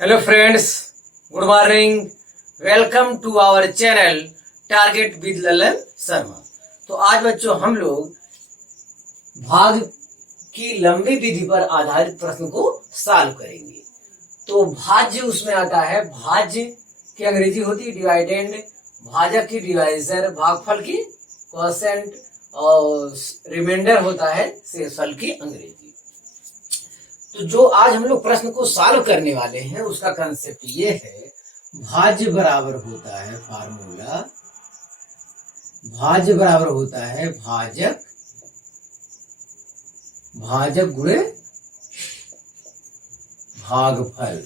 Hello friends, good morning. Welcome to our channel Target with Lalan Sharma. तो आज बच्चों हम लोग भाग की लंबी विधि पर आधारित प्रश्न को सॉल्व करेंगे। तो भाज्य उसमें आता है, भाज्य की अंग्रेजी होती है डिवाइडेंड, भाजक की डिवाइजर, भागफल की क्वोशिएंट और रिमाइंडर होता है शेषफल की अंग्रेजी। तो जो आज हम लोग प्रश्न को सॉल्व करने वाले हैं उसका कंसेप्ट ये है, भाज्य बराबर होता है फार्मूला, भाज्य बराबर होता है भाजक, भाजक गुणे भागफल,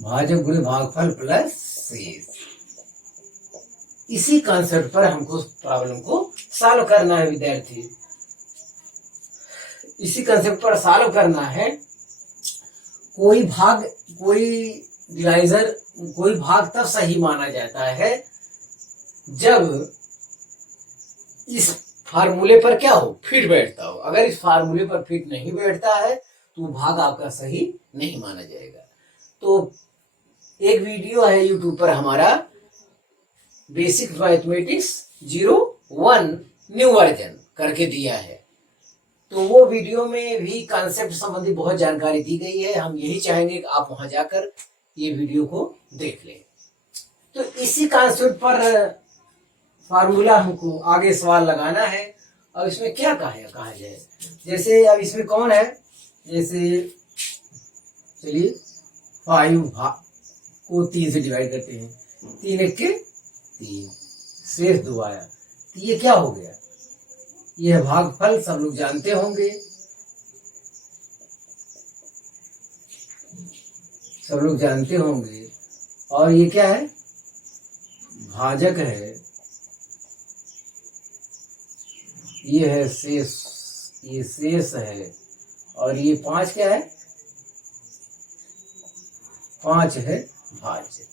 भाजक गुणे भागफल प्लस शेष। इसी कंसेप्ट पर हमको प्रॉब्लम को सॉल्व करना है विद्यार्थी। इसी कंसेप्ट पर सॉल्व करना है। कोई भाग, कोई डिवाइजर, कोई भाग तब सही माना जाता है जब इस फार्मूले पर क्या हो, फिट बैठता हो। अगर इस फार्मूले पर फिट नहीं बैठता है तो भाग आपका सही नहीं माना जाएगा। तो एक वीडियो है यूट्यूब पर हमारा, बेसिक मैथमेटिक्स 01 न्यू वर्जन करके दिया है। तो वो वीडियो में भी कॉन्सेप्ट संबंधी बहुत जानकारी दी गई है। हम यही चाहेंगे कि आप वहां जाकर ये वीडियो को देख लें। तो इसी कॉन्सेप्ट पर फार्मूला हमको आगे सवाल लगाना है। अब इसमें क्या कहा जाए, जैसे अब इसमें कौन है, जैसे चलिए 5 को 3 से डिवाइड करते हैं, 3 एक के 3, शेष 2 आया। तो ये क्या हो गया, यह भागफल सब लोग जानते होंगे, सब लोग जानते होंगे। और ये क्या है, भाजक है, ये है शेष, ये शेष है, और ये 5 क्या है, 5 है भाज्य।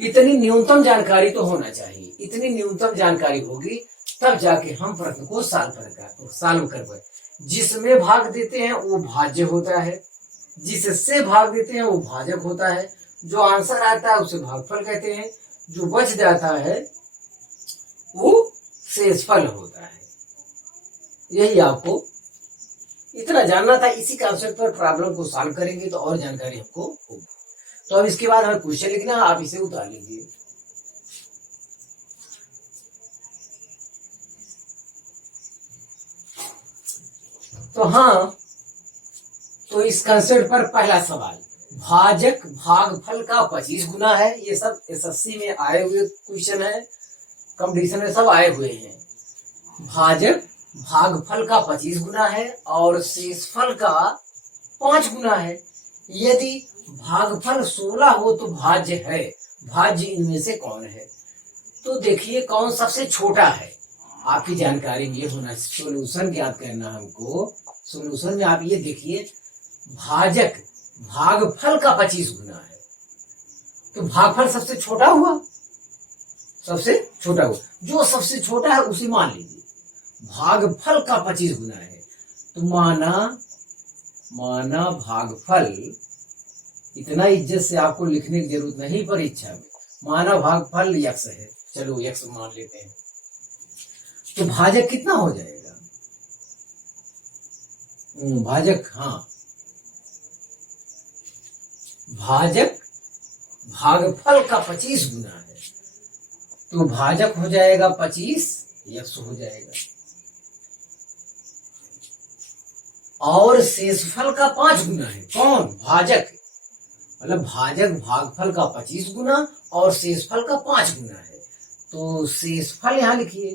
इतनी न्यूनतम जानकारी तो होना चाहिए। इतनी न्यूनतम जानकारी होगी तब जाके हम प्रश्न को सॉल्व कर पाए। जिसमें भाग देते हैं वो भाज्य होता है, जिससे भाग देते हैं वो भाजक होता है, जो आंसर आता है उसे भागफल कहते हैं, जो बच जाता है वो शेषफल होता है। यही आपको इतना जानना था। इसी कॉन्सेप्ट पर प्रॉब्लम को सॉल्व करेंगे तो और जानकारी हमको होगी। तो अब इसके बाद हमें क्वेश्चन लिखना, आप इसे उतार लीजिए। तो हाँ, तो इस कंसेप्ट पर पहला सवाल, भाजक भागफल का 25 गुना है। ये सब एसएससी में आए हुए क्वेश्चन है, कंपटीशन में सब आए हुए हैं। भाजक भागफल का 25 गुना है और शेषफल का 5 गुना है। यदि भागफल 16 हो तो भाज्य है। भाज्य इनमें से कौन है? तो देखिए कौन सबसे छोटा है, आपकी जानकारी में ये होना, सोल्यूशन ज्ञात करना हमको। सोल्यूशन में आप ये देखिए, भाजक भागफल का 25 गुना है, तो भागफल सबसे छोटा हुआ, सबसे छोटा हुआ। जो सबसे छोटा है उसे मान लीजिए। भागफल का 25 गुना है तो माना भागफल, इतना इज्जत से आपको लिखने की जरूरत नहीं परीक्षा में, माना भागफल x है। चलो x मान लेते हैं। तो भाजक कितना हो जाएगा, भाजक, हाँ, भाजक भागफल का 25 गुना है तो भाजक हो जाएगा 25, x हो जाएगा। और शेषफल का 5 गुना है, कौन, भाजक, मतलब भाजक भागफल का 25 गुना और शेषफल का 5 गुना है। तो शेषफल यहां लिखिए,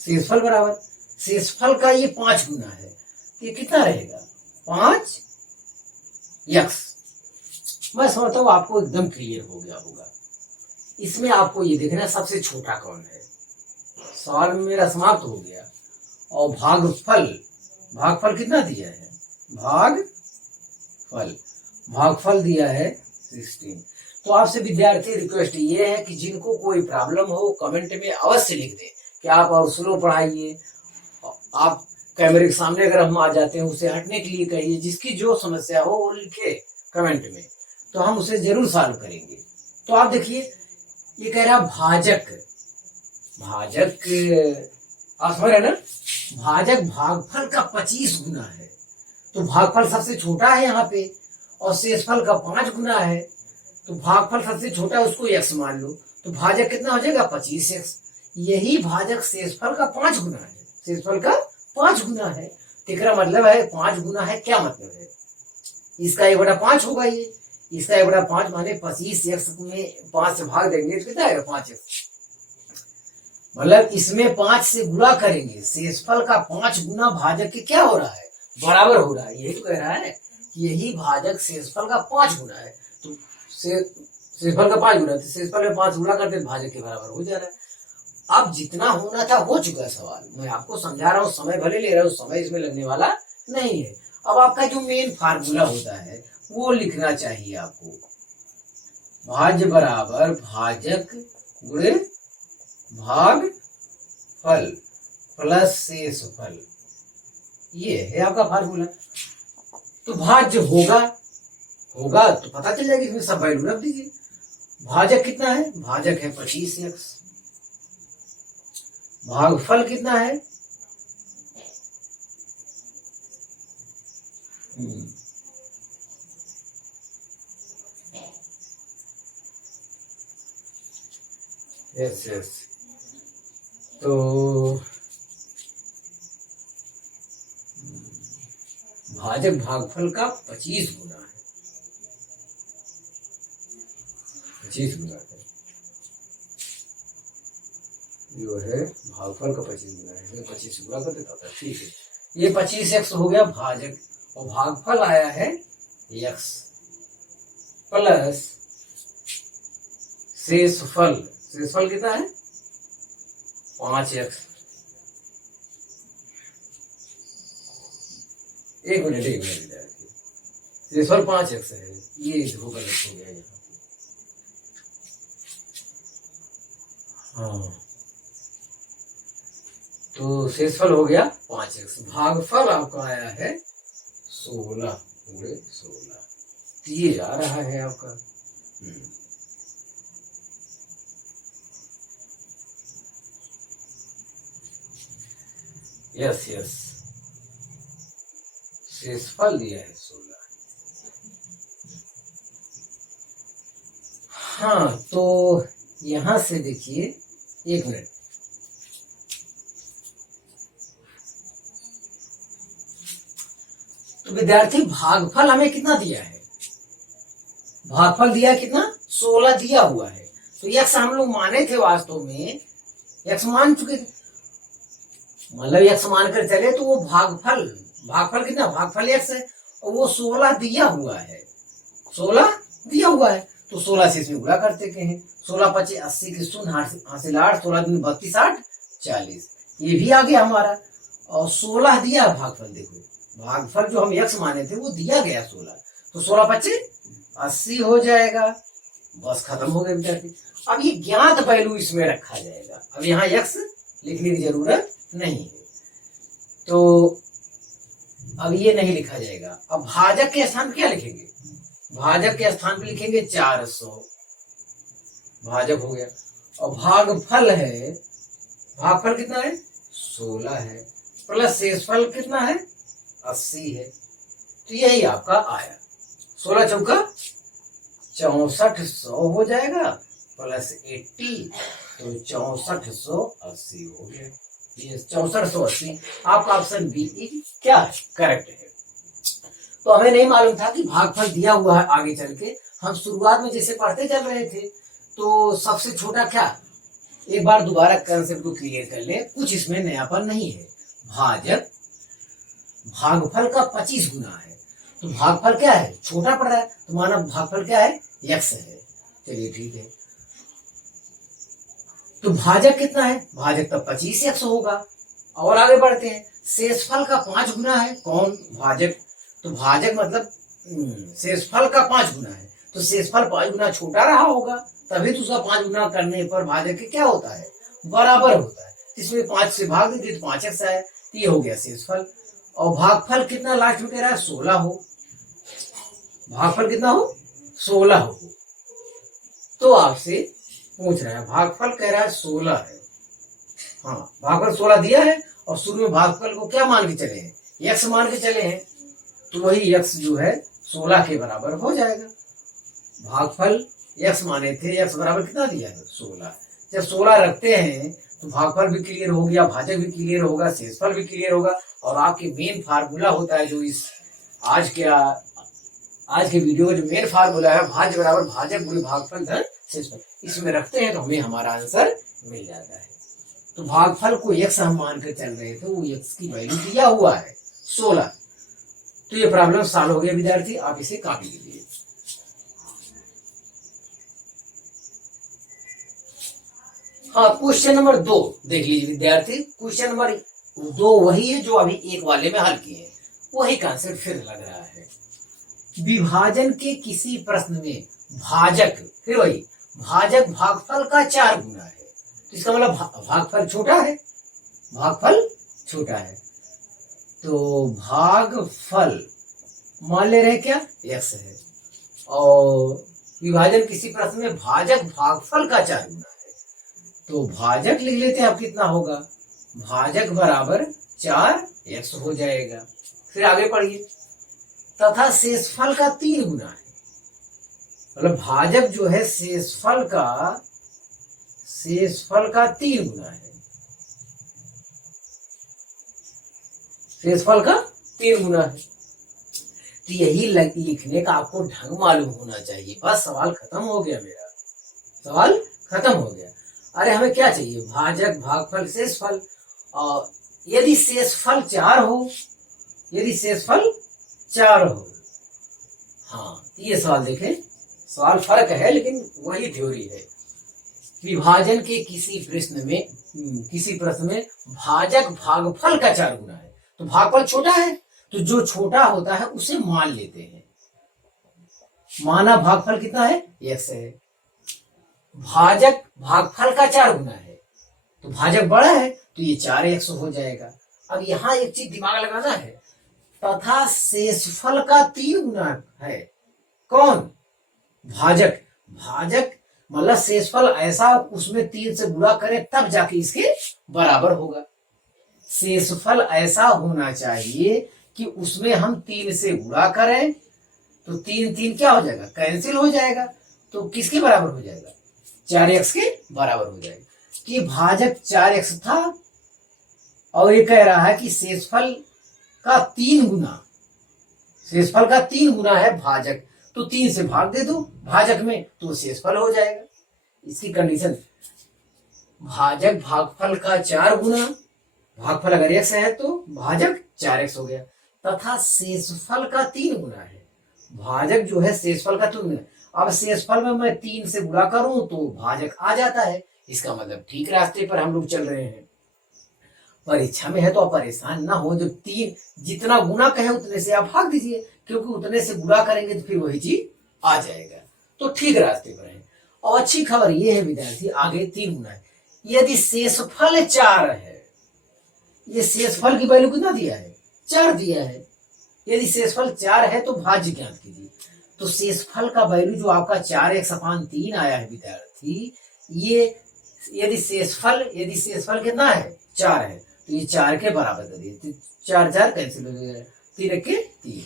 शेषफल बराबर, शेषफल का ये 5 गुना है, ये कितना रहेगा, 5 x। मैं समझता हूं आपको एकदम क्लियर हो गया होगा। इसमें आपको ये देखना सबसे छोटा कौन है। सवाल मेरा समाप्त हो गया। और भागफल कितना दिया है, भागफल दिया है 16। तो आपसे विद्यार्थी रिक्वेस्ट ये है कि जिनको कोई प्रॉब्लम हो कमेंट में अवश्य लिख दें कि आप और स्लो पढ़ाइए। आप कैमरे के सामने अगर हम आ जाते हैं, उसे हटने के लिए कहिए, जिसकी जो समस्या हो वो लिखे कमेंट में, तो हम उसे जरूर सॉल्व करेंगे। तो आप देखिए, ये कह रहा भाजक, भाजक आप समझ रहे ना, भाजक भागफल का 25 गुना है। तो भागफल सबसे छोटा है यहाँ पे, और शेषफल का 5 गुना है। तो भागफल सबसे छोटा है, उसको x मान लो, तो भाजक कितना हो जाएगा 25x। यही भाजक शेषफल का 5 गुना है, शेषफल का 5 गुना है। तीसरा मतलब है 5 गुना है, क्या मतलब है, इसका 1/5 होगा, ये इसका 1/5 माने 25x में 5 से भाग देंगे तो कितना आएगा 5x। मतलब इसमें 5 से गुणा करेंगे, शेषफल का 5 गुना भाजक के क्या हो रहा है, बराबर हो रहा है। यही तो कह रहा है कि यही भाजक शेषफल का 5 गुना है। तो शेषफल का 5 गुना, तो शेषफल में 5 गुना करते भाजक के बराबर हो जा रहा है। अब जितना होना था हो चुका है सवाल, मैं आपको समझा रहा हूँ, समय भले ले रहा हूँ, समय इसमें लगने वाला नहीं है। अब आपका जो मेन फार्मूला होता है वो लिखना चाहिए आपको, भाज्य बराबर भाजक गुणे भागफल प्लस शेषफल, ये है आपका फार्मूला। तो भाज्य होगा तो पता चल जाएगा, इसमें सब वैल्यू रख दीजिए। भाजक कितना है, भाजक है 25x, भागफल कितना है, यस, तो भाजक भागफल का 25 गुना है, 25 गुना है, जो है भागफल का 25 गुना है, 25 गुना कर देता था, ठीक है। ये 25x हो गया भाजक, और भागफल आया है x प्लस शेषफल, शेषफल कितना है 5x। एक मिनट शेषफल 5x है, ये देखो गलत हो गया यहाँ। हाँ, तो शेषफल हो गया 5x, भागफल आपका आया है 16 पूरे 16, तो ये आ रहा है आपका। यस, शेषफल दिया है 16। हाँ, तो यहां से देखिए, एक मिनट, तो विद्यार्थी भागफल हमें कितना दिया है, भागफल दिया कितना 16 दिया हुआ है। तो x हम लोग माने थे, वास्तव में x मान चुके थे, मतलब x मानकर चले, तो वो भागफल कितना, भागफल x है, और वो 16 दिया हुआ है, 16 दिया हुआ है, तो 16 से इसमें गुणा करते हैं। 16 25 80 की शून्य हासिल 8, 16 दूनी 32 8 40, ये भी आ गया हमारा। और 16 दिया भागफल, देखो भागफल जो हम x माने थे वो दिया गया 16, तो 16 25 80 हो जाएगा, बस खत्म हो गया विद्यार्थी। अब ये ज्ञात वैल्यू इसमें रखा जाएगा, अब यहाँ x लिखने की जरूरत नहीं है, तो अब ये नहीं लिखा जाएगा। अब भाजक के स्थान पर क्या लिखेंगे, भाजक के स्थान पर लिखेंगे 400, भाजक हो गया। और भागफल है, भागफल कितना है 16 है, प्लस शेषफल कितना है 80 है, तो यही आपका आया 16 चौका 6400 हो जाएगा, प्लस 80, तो 6480 हो गया। ये 6480 आपका ऑप्शन बी क्या है, करेक्ट है। तो हमें नहीं मालूम था कि भागफल दिया हुआ है, आगे चल के हम शुरुआत में जैसे पढ़ते चल रहे थे, तो सबसे छोटा क्या, एक बार दोबारा कंसेप्ट को क्लियर कर ले, कुछ इसमें नयापन नहीं है। भाजक भागफल का 25 गुना है, तो भागफल क्या है, छोटा पड़ रहा है, तो माना भागफल क्या है x है, चलिए ठीक है। तो भाजक कितना है, भाजक तब 25x होगा। और आगे बढ़ते हैं, शेषफल का 5 गुना है, कौन, भाजक, तो भाजक मतलब शेषफल का 5 गुना है, तो शेषफल 5 गुना छोटा रहा होगा, तभी तो उसका 5 गुना करने पर भाजक क्या होता है, बराबर होता है। इसमें 5 से भाग देते तो 5x आया, तो ये हो गया शेषफल। और भागफल कितना लास्ट में कह रहा है 16 हो, भागफल कितना हो 16 हो। तो आपसे पूछ रहा है भागफल कह रहा है 16 है, हाँ भागफल 16 दिया है और शुरू में भागफल को क्या मान के चले हैं, x मान के चले हैं, तो वही x जो है 16 के बराबर हो जाएगा। भागफल x माने थे, x बराबर कितना दिया है 16। जब 16 रखते हैं तो भागफल भी क्लियर हो गया, भाजक भी क्लियर होगा, शेषफल भी क्लियर होगा। और आपके मेन फार्मूला होता है जो इस आज के वीडियो का जो मेन फार्मूला है, भाज्य बराबर भाजक गुणे भागफल धन शेषफल, इसमें रखते हैं तो हमें हमारा आंसर मिल जाता है। तो भागफल को x हम मान कर चल रहे थे, वो x की वैल्यू दिया हुआ है 16। तो ये प्रॉब्लम सॉल्व हो गया विद्यार्थी, आप इसे कॉपी कीजिए। हाँ, क्वेश्चन नंबर 2 देख लीजिए विद्यार्थी। क्वेश्चन नंबर 2 वही है जो अभी एक वाले में हल किए हैं, वही कंसेप्ट फिर लग रहा है। विभाजन के किसी प्रश्न में भाजक, फिर वही भाजक भागफल का 4 गुना है, तो इसका मतलब भागफल छोटा है, भागफल छोटा है। तो भागफल मान ले रहे क्या x है, और विभाजन किसी प्रश्न में भाजक भागफल का 4 गुना है, तो भाजक लिख लेते हैं। अब कितना होगा, भाजक बराबर 4x हो जाएगा। फिर आगे पढ़िए, तथा शेषफल का 3 गुना है, मतलब भाजक जो है शेषफल का 3 गुना है, शेषफल का 3 गुना है। तो यही लिखने का आपको ढंग मालूम होना चाहिए। बस सवाल खत्म हो गया, मेरा सवाल खत्म हो गया। अरे हमें क्या चाहिए, भाजक भागफल शेषफल। और यदि शेषफल 4 हो, यदि शेषफल 4 हो, हाँ ये सवाल देखें, सवाल फर्क है लेकिन वही थ्योरी है। विभाजन के किसी प्रश्न में भाजक भागफल का 4 गुना है, तो भागफल छोटा है, तो जो छोटा होता है उसे मान लेते हैं। माना भागफल कितना है x है, भाजक भागफल का 4 गुना है, तो भाजक बड़ा है तो ये 4x हो जाएगा। अब यहां एक चीज दिमाग लगाना है, तथा शेषफल का 3 गुना है, कौन, भाजक। भाजक मतलब शेषफल ऐसा उसमें 3 से गुणा करें तब जाके इसके बराबर होगा। शेषफल ऐसा होना चाहिए कि उसमें हम 3 से गुणा करें तो 3 क्या हो जाएगा, कैंसिल हो जाएगा, तो किसके बराबर हो जाएगा, 4x के बराबर हो जाएगा। कि भाजक 4x था और ये कह रहा है कि शेषफल का 3 गुना, शेषफल का 3 गुना है भाजक, तो 3 से भाग दे दो भाजक में तो शेषफल हो जाएगा। इसकी कंडीशन, भाजक भागफल का 4 गुना, भागफल अगर x है तो भाजक 4x हो गया, तथा शेषफल का 3 गुना है, भाजक जो है शेषफल का 3 गुना। अब शेषफल में मैं 3 से गुणा करूं तो भाजक आ जाता है, इसका मतलब ठीक रास्ते पर हम लोग चल रहे हैं। परीक्षा में है तो आप परेशान ना हो, जब 3 जितना गुना कहे उतने से आप भाग दीजिए, क्योंकि उतने से गुणा करेंगे तो फिर वही चीज आ जाएगा, तो ठीक रास्ते पर है। और अच्छी खबर यह है विद्यार्थी, आगे 3 गुना है। यदि शेषफल 4 है, ये शेषफल की वैल्यू कितना दिया है, 4 दिया है। यदि शेषफल 4 है तो भाज्य ज्ञात कीजिए, तो शेषफल का वैल्यू जो आपका 4x/3 आया है विद्यार्थी, ये यदि शेषफल कितना है 4 है, तो ये 4 के बराबर करिए, तो 4 कैंसिल हो जाएगा, 3 के 3,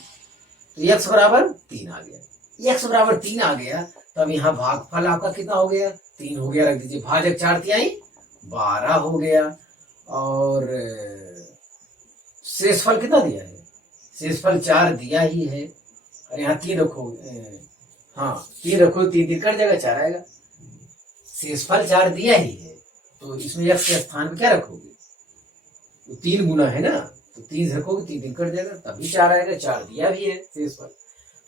तो x बराबर 3 आ गया। x बराबर 3 आ गया, तब यहाँ भागफल आपका कितना हो गया, 3 हो गया, रख दीजिए। भाजक 4 तिहाई 12 हो गया, और शेषफल कितना दिया है, शेषफल 4 दिया ही है, और यहाँ 3 रखो, हाँ 3 रखो, 3 कट जाएगा, 4 आएगा। शेषफल 4 दिया ही है, तो इसमें x के स्थान पे क्या रखोगे, तो 3 गुना है ना, तो 3 से रखोगे, 3 कट जाएगा, तभी 4 आएगा, 4 दिया भी है शेषफल।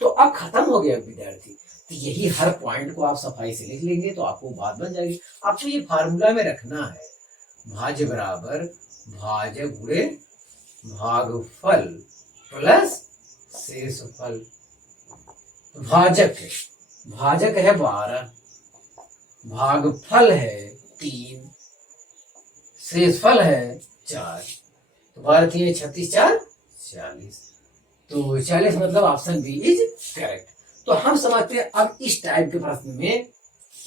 तो अब खत्म हो गया विद्यार्थी। तो यही हर पॉइंट को आप सफाई से लिख लेंगे तो आपको बात बन जाएगी। आपको ये फार्मूला में रखना है, भाज्य बराबर भाजक गुणे भागफल प्लस शेषफल। भाजक है 12, भागफल है 3, शेषफल है 4, तो 12 36 4 40, तो 40 मतलब ऑप्शन बी इज करेक्ट। तो हम समझते हैं अब इस टाइप के प्रश्न में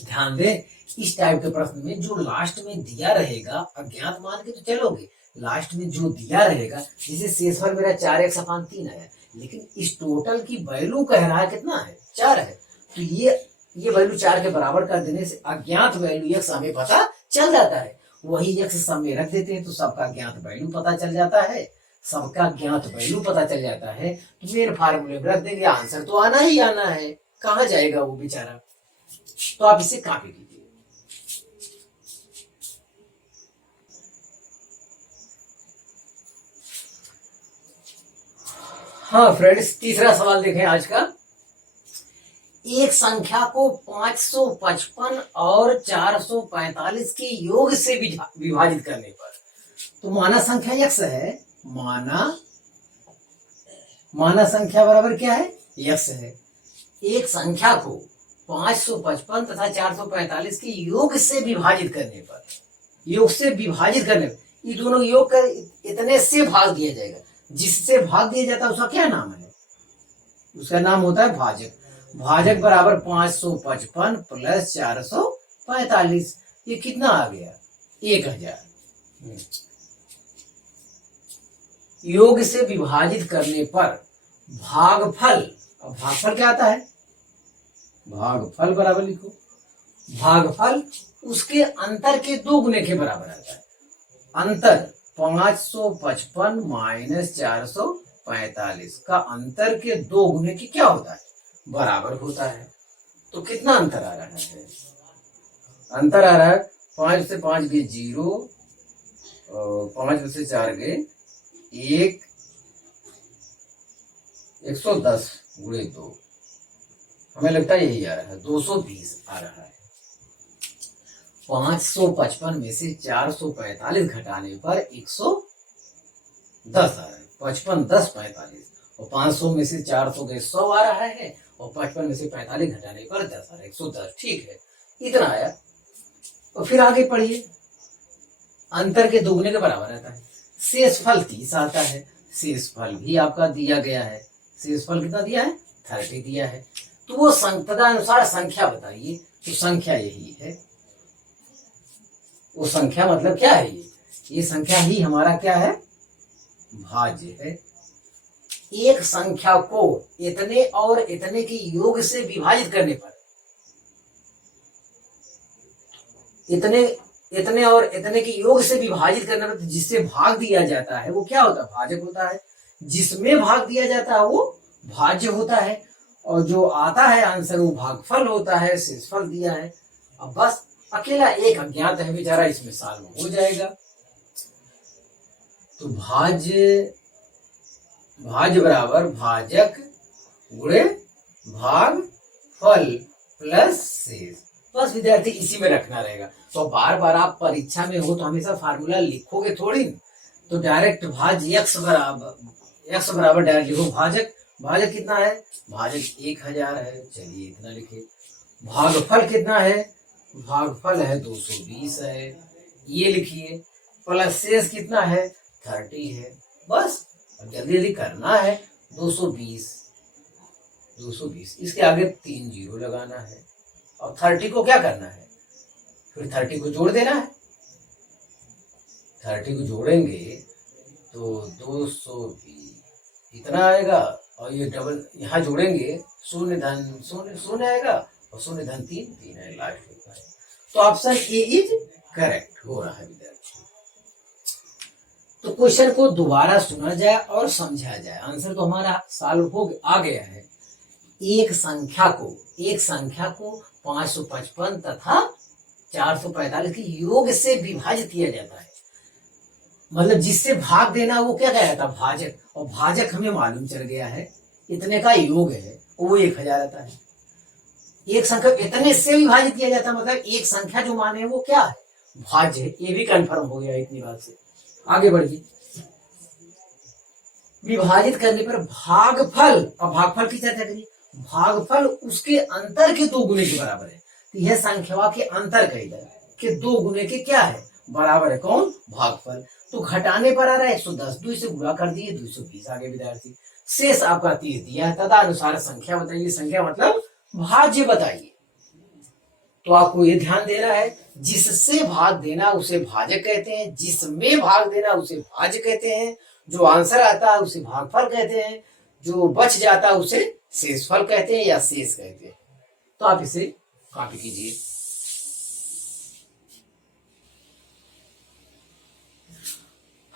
ध्यान दें, इस टाइप के प्रश्न में जो लास्ट में दिया रहेगा, अज्ञात मान के तो चलोगे, लास्ट में जो दिया रहेगा, जैसे शेषफल मेरा 4x/3 आया, लेकिन इस टोटल की वैल्यू कह रहा है कितना है, 4 है, तो ये वैल्यू 4 के बराबर कर देने से अज्ञात वैल्यू x हमें पता चल जाता है, वही x सामने रख देते हैं तो सबका ज्ञात वैल्यू पता चल जाता है, सबका ज्ञात वैल्यू पता चल जाता है, तो मेन फार्मूले में रख देंगे, आंसर तो आना ही आना है, कहाँ जाएगा वो बेचारा। तो आप इसे कॉपी कीजिए। हाँ फ्रेंड्स, तीसरा सवाल देखें आज का। एक संख्या को 555 और 445 के योग से विभाजित करने पर, तो माना संख्या x है, माना संख्या बराबर क्या है, x है। एक संख्या को 555 तथा 445 के योग से विभाजित करने पर, योग से विभाजित करने पर, ये दोनों योग कर इतने से भाग दिया जाएगा, जिससे भाग दिया जाता है उसका क्या नाम है, उसका नाम होता है भाजक। भाजक बराबर 555 प्लस 445, ये कितना आ गया, 1000। योग से विभाजित करने पर भागफल, अब भागफल क्या आता है, भागफल बराबर लिखो, भागफल उसके अंतर के 2 गुने के बराबर आता है। अंतर 555 माइनस 445 का अंतर के 2 गुने की क्या होता है, बराबर होता है। तो कितना अंतर आ रहा है, अंतर आ रहा है 5 से 5 गए 0, 5 में से 4 गए 1, 110 गुणे 2, हमें लगता है यही आ रहा है, 220 आ रहा है। 555 में से 445 घटाने पर 110 आ रहा है, 55 10 45, और 500 में से 400 गए 100 आ रहा है, और 55 में से 45 घटाने पर 10 आ रहा है, 110, ठीक है, इतना आया। और फिर आगे पढ़िए, अंतर के दोगुने के बराबर रहता है। शेषफल 30 आता है, शेषफल भी आपका दिया गया है, शेषफल कितना दिया है, 30 दिया है, तो वो तदनुसार संख्या बताइए, तो संख्या यही है, वो संख्या मतलब क्या है, ये संख्या ही हमारा क्या है, भाज्य है। एक संख्या को इतने और इतने के योग से विभाजित करने पर, इतने और इतने के योग से विभाजित करने पर जिससे भाग दिया जाता है वो क्या होता है, भाजक होता है। जिसमें भाग दिया जाता है वो भाज्य होता है, और जो आता है आंसर वो भागफल होता है, शेषफल दिया है। अब बस अकेला एक अज्ञात है बेचारा, इसमें सॉल्व हो जाएगा। तो भाज्य बराबर भाजक गुणे भागफल प्लस शेष, बस विद्यार्थी इसी में रखना रहेगा। तो बार बार आप परीक्षा में हो तो हमेशा फार्मूला लिखोगे थोड़ी, तो डायरेक्ट भाज्य x बराबर डायरेक्ट लिखो, भाजक कितना है, भाजक 1000 है, चलिए इतना लिखे। भागफल कितना है, भागफल है 220 है, ये लिखिए, प्लस शेष कितना है, 30 है। बस अब जल्दी जल्दी करना है, 220, इसके आगे 3 जीरो लगाना है, और 30 को क्या करना है, फिर 30 को जोड़ देना है। 30 को जोड़ेंगे तो 220 इतना आएगा, और ये डबल यहाँ जोड़ेंगे, शून्य धन शून्य आएगा, और शून्य धन 3 है लास्ट में। तो ऑप्शन ए इज करेक्ट हो रहा है विद्यार्थी। तो क्वेश्चन को दोबारा सुना जाए और समझा जाए, आंसर तो हमारा सॉल्व हो आ गया है। एक संख्या को 555 तथा 445 के योग से विभाजित किया जाता है, मतलब जिससे भाग देना वो क्या कहता है, भाजक, और भाजक हमें मालूम चल गया है, इतने का योग है वो 1000 आता है। एक संख्या इतने से विभाजित किया जाता है, मतलब एक संख्या जो माने वो क्या है, भाज्य है, ये भी कंफर्म हो गया इतनी बात से। आगे बढ़िए, विभाजित करने पर भागफल, अब भागफल की चर्चा करिए। भागफल उसके अंतर के 2 गुने के बराबर है, तो यह संख्या के अंतर का इधर के 2 गुने के क्या है, बराबर है कौन, भागफल। तो घटाने पर आ रहा है 110, 2 से गुणा कर दिए 220 आगे विद्यार्थी। शेष आपका 30 दिया है, तदनुसार संख्या बताइए, संख्या मतलब भाज्य बताइए। तो आपको ये ध्यान देना है, जिससे भाग देना उसे भाजक कहते हैं, जिसमें भाग देना उसे भाज्य कहते हैं, जो आंसर आता है उसे भागफल कहते हैं, जो बच जाता है उसे शेषफल कहते हैं या शेष कहते हैं। तो आप इसे कॉपी कीजिए।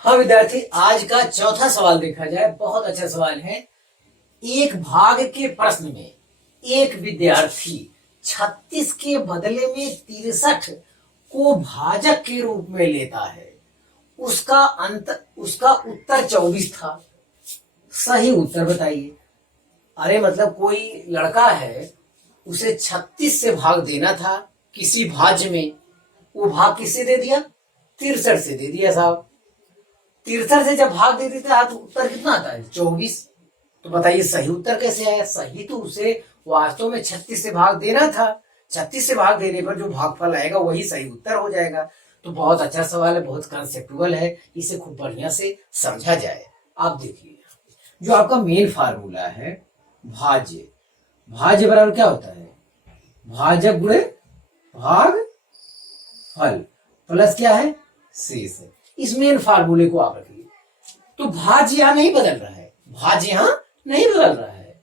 हाँ विद्यार्थी, आज का चौथा सवाल देखा जाए, बहुत अच्छा सवाल है। एक भाग के प्रश्न में एक विद्यार्थी 36 के बदले में 63 को भाजक के रूप में लेता है। उसका उत्तर 24 था। सही उत्तर बताइए। अरे मतलब कोई लड़का है, उसे 36 से भाग देना था किसी भाज्य में, वो भाग किससे दे दिया, 63 से दे दिया साहब। 63 से जब भाग दे देता है तो उत्तर कितना आता है, 24। तो बताइए सही उत्तर कैसे आया। सही तो उसे वास्तव में 36 से भाग देना था, 36 से भाग देने पर जो भागफल आएगा वही सही उत्तर हो जाएगा। तो बहुत अच्छा सवाल है, बहुत कंसेप्चुअल है, इसे खूब बढ़िया से समझा जाए। आप देखिए, जो आपका मेन फार्मूला है भाज्य, भाज्य बराबर क्या होता है, भाजक गुणे भाग फल प्लस क्या है, शेष है। इस मेन फार्मूले को आप रखिए। तो भाज्य यहां नहीं बदल रहा है, भाज्य यहां नहीं बदल रहा है,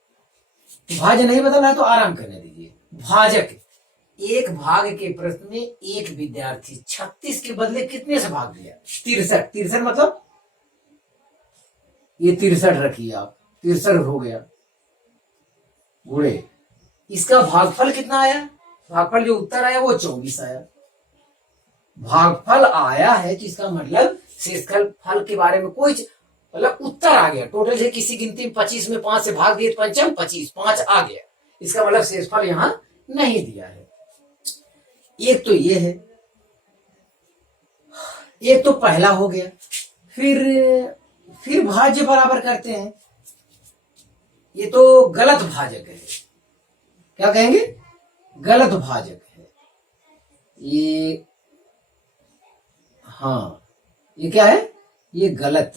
भाज्य नहीं बदल रहा है तो आराम करने दीजिए। भाजक, एक भाग के प्रश्न में एक विद्यार्थी 36 के बदले कितने से भाग दिया, 63। 63 मतलब ये 63 रखिए आप, 63 हो गया, गुणे इसका भागफल कितना आया, भागफल जो उत्तर आया वो 24 आया। भागफल आया है तो इसका मतलब शेषफल फल के बारे में कोई मतलब उत्तर आ गया। टोटल है किसी गिनती में 25 में 5 से भाग दिए, पंचम 25, 5 आ गया। इसका मतलब शेषफल यहां नहीं दिया है। एक तो ये है, एक तो पहला हो गया। फिर भाज्य बराबर करते हैं। ये तो गलत भाजक है, क्या कहेंगे, गलत भाजक है ये। हाँ ये क्या है, ये गलत,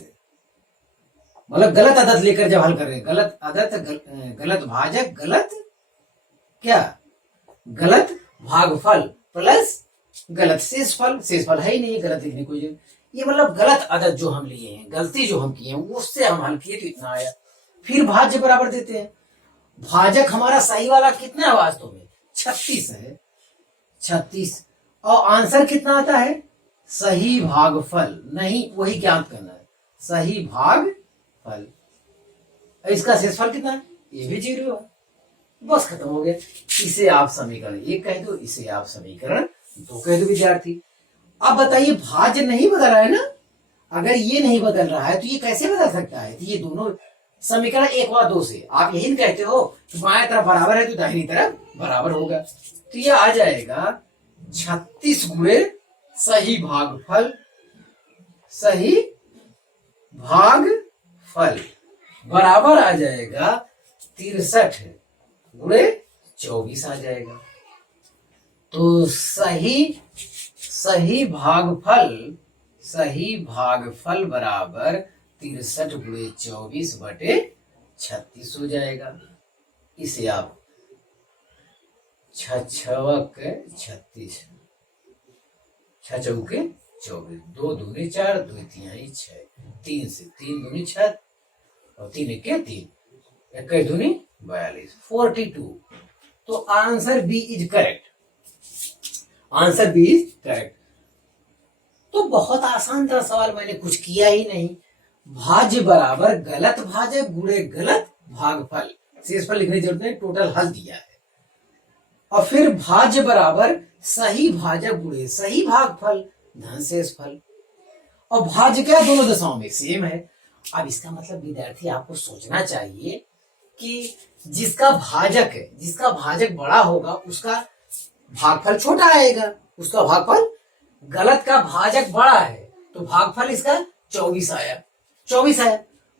मतलब गलत आदत लेकर जब हल कर रहे हैं, गलत आदत, गलत भाजक, गलत क्या, गलत भागफल प्लस गलत शेषफल। शेषफल है ही नहीं, गलत लिखने कोई जरूरत। ये मतलब गलत आदत जो हम लिए हैं, गलती जो हम किए हैं उससे हम हल किए तो इतना आया। फिर भाज्य बराबर देते हैं। भाजक हमारा सही वाला कितना है, वास्तव में 36 है, 36। और आंसर कितना आता है, सही भागफल नहीं, वही ज्ञात करना है, सही भागफल। इसका शेषफल कितना है, ये भी 0 है। बस खत्म हो गया। इसे आप समीकरण 1 कह दो, इसे आप समीकरण 2 कह दो विद्यार्थी। अब बताइए भाज्य नहीं बदल रहा है ना, अगर ये नहीं बदल रहा है तो ये कैसे बदल सकता है। तो ये दोनों समीकरण 1 व 2 से आप यही कहते हो कि बाएं तरफ बराबर है तो दाहिनी तरफ बराबर होगा। तो ये आ जाएगा 36 गुणे सही भागफल, सही भागफल बराबर आ जाएगा 63 गुणे 24 आ जाएगा। तो सही भागफल बराबर 63 गुणे 24 बटे 36 हो जाएगा। इसे आप 6 छवक 36, 6 चौके 24, 2 दूनी 4, 2 तिहाई 6, 3 से 3 दूनी 6 और 3 एक 3, 1 दूनी 42, 42। तो answer B is correct, answer B is correct. तो बहुत आसान था सवाल, मैंने कुछ किया ही नहीं। भाज्य बराबर गलत भाजक गुणे गलत भागफल, शेषफल लिखने की जरूरत नहीं, टोटल हल दिया है। और फिर भाज्य बराबर सही भाजक गुणे सही भागफल धन शेषफल। और भाज्य क्या, दोनों दशाओं में सेम है। अब इसका मतलब विद्यार्थी आपको सोचना चाहिए कि जिसका भाजक बड़ा होगा उसका भागफल छोटा आएगा, उसका भागफल, गलत का भाजक बड़ा है तो भागफल इसका 24 आया, 24 आया।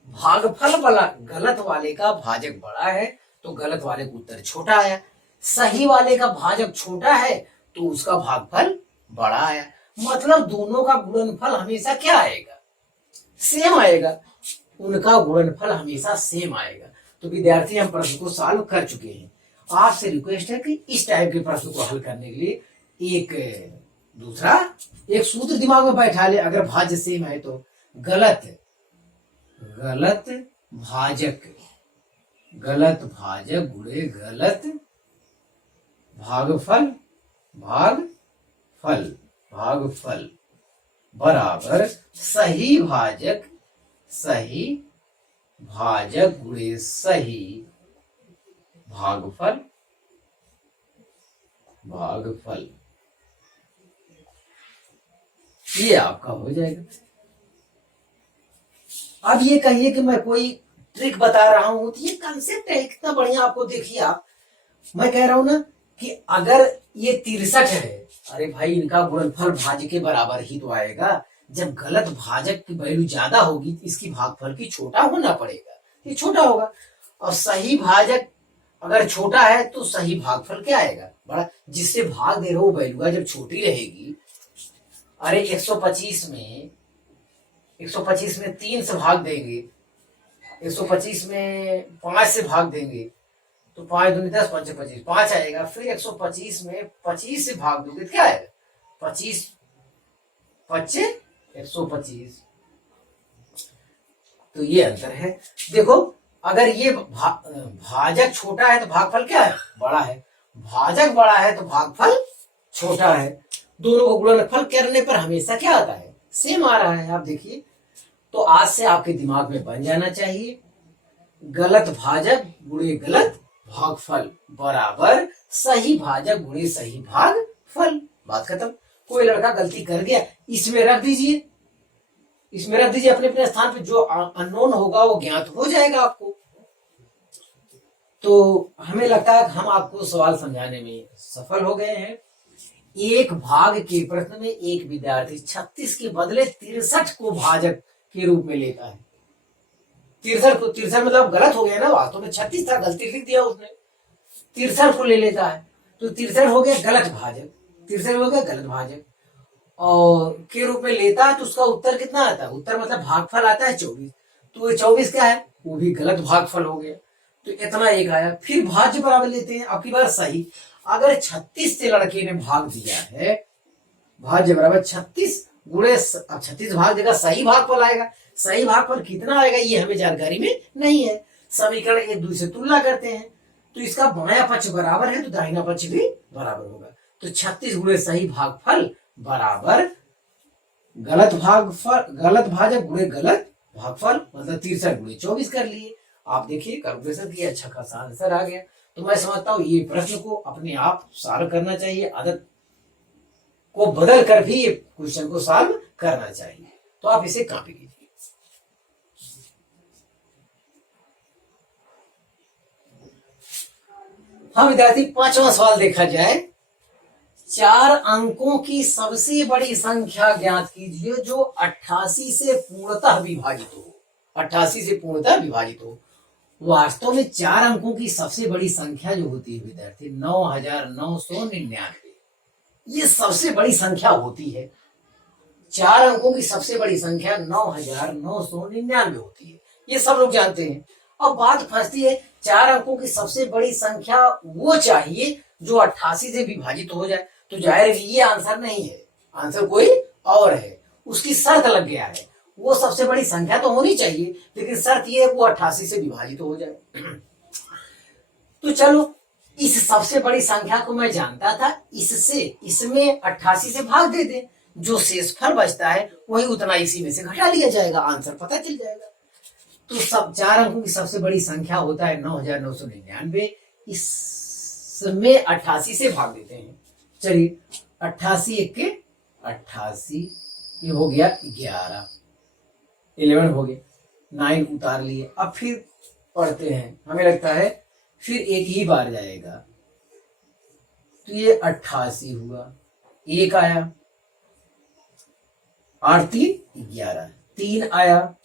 भागफल वाला गलत वाले का भाजक बड़ा है तो गलत वाले का उत्तर छोटा आया। सही वाले का भाजक छोटा है तो उसका भागफल बड़ा आया। मतलब दोनों का गुणनफल हमेशा क्या आएगा, सेम आएगा, उनका गुणनफल हमेशा सेम आएगा। तो विद्यार्थी हम प्रश्न को सॉल्व कर चुके हैं। आपसे रिक्वेस्ट है कि इस टाइप के प्रश्न को हल करने के लिए एक दूसरा एक सूत्र दिमाग में बैठा ले। अगर भाज्य सेम है तो गलत भाजक गुणे गलत भागफल बराबर सही भाजक गुणे सही भागफल ये आपका हो जाएगा। अब ये कहिए कि मैं कोई ट्रिक बता रहा हूं, तो ये कंसेप्ट है कितना बढ़िया। आपको देखिए, आप मैं कह रहा हूं ना कि अगर ये 63 है, अरे भाई इनका गुणनफल भाज्य के बराबर ही तो आएगा। जब गलत भाजक की वैल्यू ज्यादा होगी तो इसकी भागफल की छोटा होना पड़ेगा, ये छोटा होगा। और सही भाजक अगर छोटा है तो सही भागफल क्या आएगा, बड़ा। जिससे भाग दे रहे हो वैल्यू जब छोटी रहेगी, अरे 125 में 3 से भाग देंगे, 125 में 5 से भाग देंगे तो 5 दूनी 10, 5 25, 5 आएगा। फिर 125 में 25 से भाग दोगे तो क्या आएगा, 25 25 125। तो ये अंतर है। देखो, अगर ये भाजक छोटा है तो भागफल क्या है, बड़ा है। भाजक बड़ा है तो भागफल छोटा है। दोनों को गुणनफल करने पर हमेशा क्या आता है, सेम आ रहा है। आप देखिए, तो आज से आपके दिमाग में बन जाना चाहिए, गलत भाजक गुणे गलत भागफल बराबर सही भाजक गुणे सही भागफल। बात खत्म। कोई लड़का गलती कर गया, इसमें रख दीजिए अपने अपने स्थान पे। जो अननोन होगा वो ज्ञात हो जाएगा आपको। तो हमें लगता है कि हम आपको सवाल समझाने में सफल हो गए हैं। एक भाग के प्रश्न में एक विद्यार्थी 36 के बदले 63 को भाजक के रूप में लेता है। 63 मतलब गलत हो गया ना, वास्तव में 36 था, गलती लिख दिया उसने। 63 को ले लेता है तो 63 हो गया गलत भाजक, और के रूप में लेता है। तो उसका उत्तर कितना आता है, उत्तर मतलब भागफल आता है 24। तो 24 क्या है, वो भी गलत भागफल हो गया। तो इतना एक आया। फिर भाज्य बराबर लेते हैं, अब की बार सही। अगर 36 से लड़के ने भाग दिया है, भाज्य बराबर 36 गुणे 36 भाग देगा, सही भागफल आएगा। सही भागफल कितना आएगा ये हमें जानकारी में नहीं है। समीकरण एक दूसरे से तुलना करते हैं, तो इसका बायां पक्ष बराबर है तो दाहिना पक्ष भी बराबर होगा। तो 36 गुणे सही भागफल बराबर गलत भाजक गुणे गलत भागफल, मतलब 63 गुणे 24 कर लिए। आप देखिए, कैलकुलेशन किया, अच्छा खासा आंसर आ गया। तो मैं समझता हूँ ये प्रश्न को अपने आप सॉल्व करना चाहिए, आदत को बदल कर भी ये क्वेश्चन को सॉल्व करना चाहिए। तो आप इसे कॉपी कीजिए। हाँ विद्यार्थी, 5वां सवाल देखा जाए। 4 अंकों की सबसे बड़ी संख्या ज्ञात कीजिए जो 88 से पूर्णतः विभाजित हो। 88 से पूर्णतः विभाजित हो। वास्तव में 4 अंकों की सबसे बड़ी संख्या जो होती है विद्यार्थी, 9999, ये सबसे बड़ी संख्या होती है। 4 अंकों की सबसे बड़ी संख्या 9999 होती है, ये सब लोग जानते हैं। अब बात फंसती है, 4 अंकों की सबसे बड़ी संख्या वो चाहिए जो 88 से विभाजित हो जाए। तो जाहिर है ये आंसर नहीं है, आंसर कोई और है। उसकी शर्त लग गया है, वो सबसे बड़ी संख्या तो होनी चाहिए, लेकिन शर्त ये है वो 88 से विभाजित हो जाए। तो चलो, इस सबसे बड़ी संख्या को मैं जानता था, इसमें 88 से भाग दे दे, जो शेषफल बचता है वही उतना इसी में से घटा लिया जाएगा, आंसर पता चल जाएगा। तो सब 4 अंकों की सबसे बड़ी संख्या होता है 9999, इसमें 88 से भाग देते हैं। चलिए, 88 एक के 88, ये हो गया 11 हो गया, 9 उतार लिए। अब फिर पढ़ते हैं, हमें लगता है फिर एक ही बार जाएगा, तो ये 88 हुआ, एक आया, 8 3 11, 3 आया,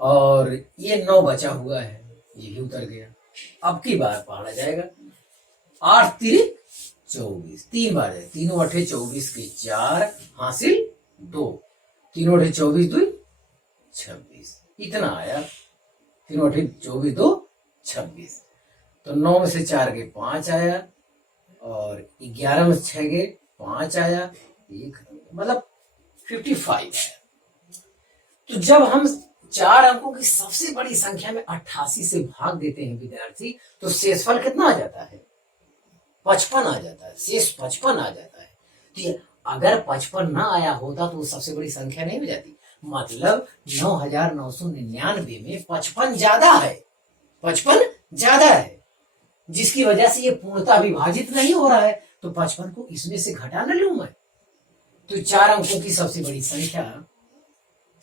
और ये 9 बचा हुआ है, ये भी उतर गया। अब की बार पढ़ा जाएगा, 8 3 24, 3 बार है, 3 अठे 24 के 4 हासिल 2, 3 अठे 24 2 26, इतना आया। 3 अठे 24 2 26, तो 9 में से 4 के 5 आया और 11 में से 6 के 5 आया, मतलब 55 आया। तो जब हम 4 अंकों की सबसे बड़ी संख्या में 88 से भाग देते हैं विद्यार्थी, तो शेषफल कितना आ जाता है? 55 आ जाता है, शेष 55 आ जाता है। तो अगर 55 ना आया होता तो वो सबसे बड़ी संख्या नहीं हो जाती। मतलब 9999 में 55 ज्यादा है, 55 ज्यादा है, जिसकी वजह से ये पूर्णतः विभाजित नहीं हो रहा है। तो 55 को इसमें से घटा न लूं मैं। तो 4 अंकों की सबसे बड़ी संख्या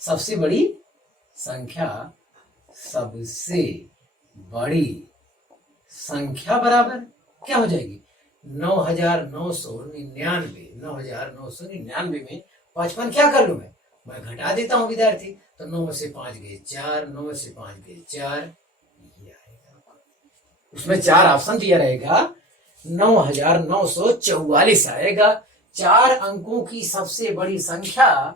सबसे बड़ी संख्या बराबर क्या हो जाएगी? 9999 में 55 क्या कर लू मैं घटा देता हूं विद्यार्थी। तो 9 में से 5 गए 4, 9 में से 5 गए 4, ये आएगा। उसमें 4 ऑप्शन दिया रहेगा, 9944 आएगा। 4 अंकों की सबसे बड़ी संख्या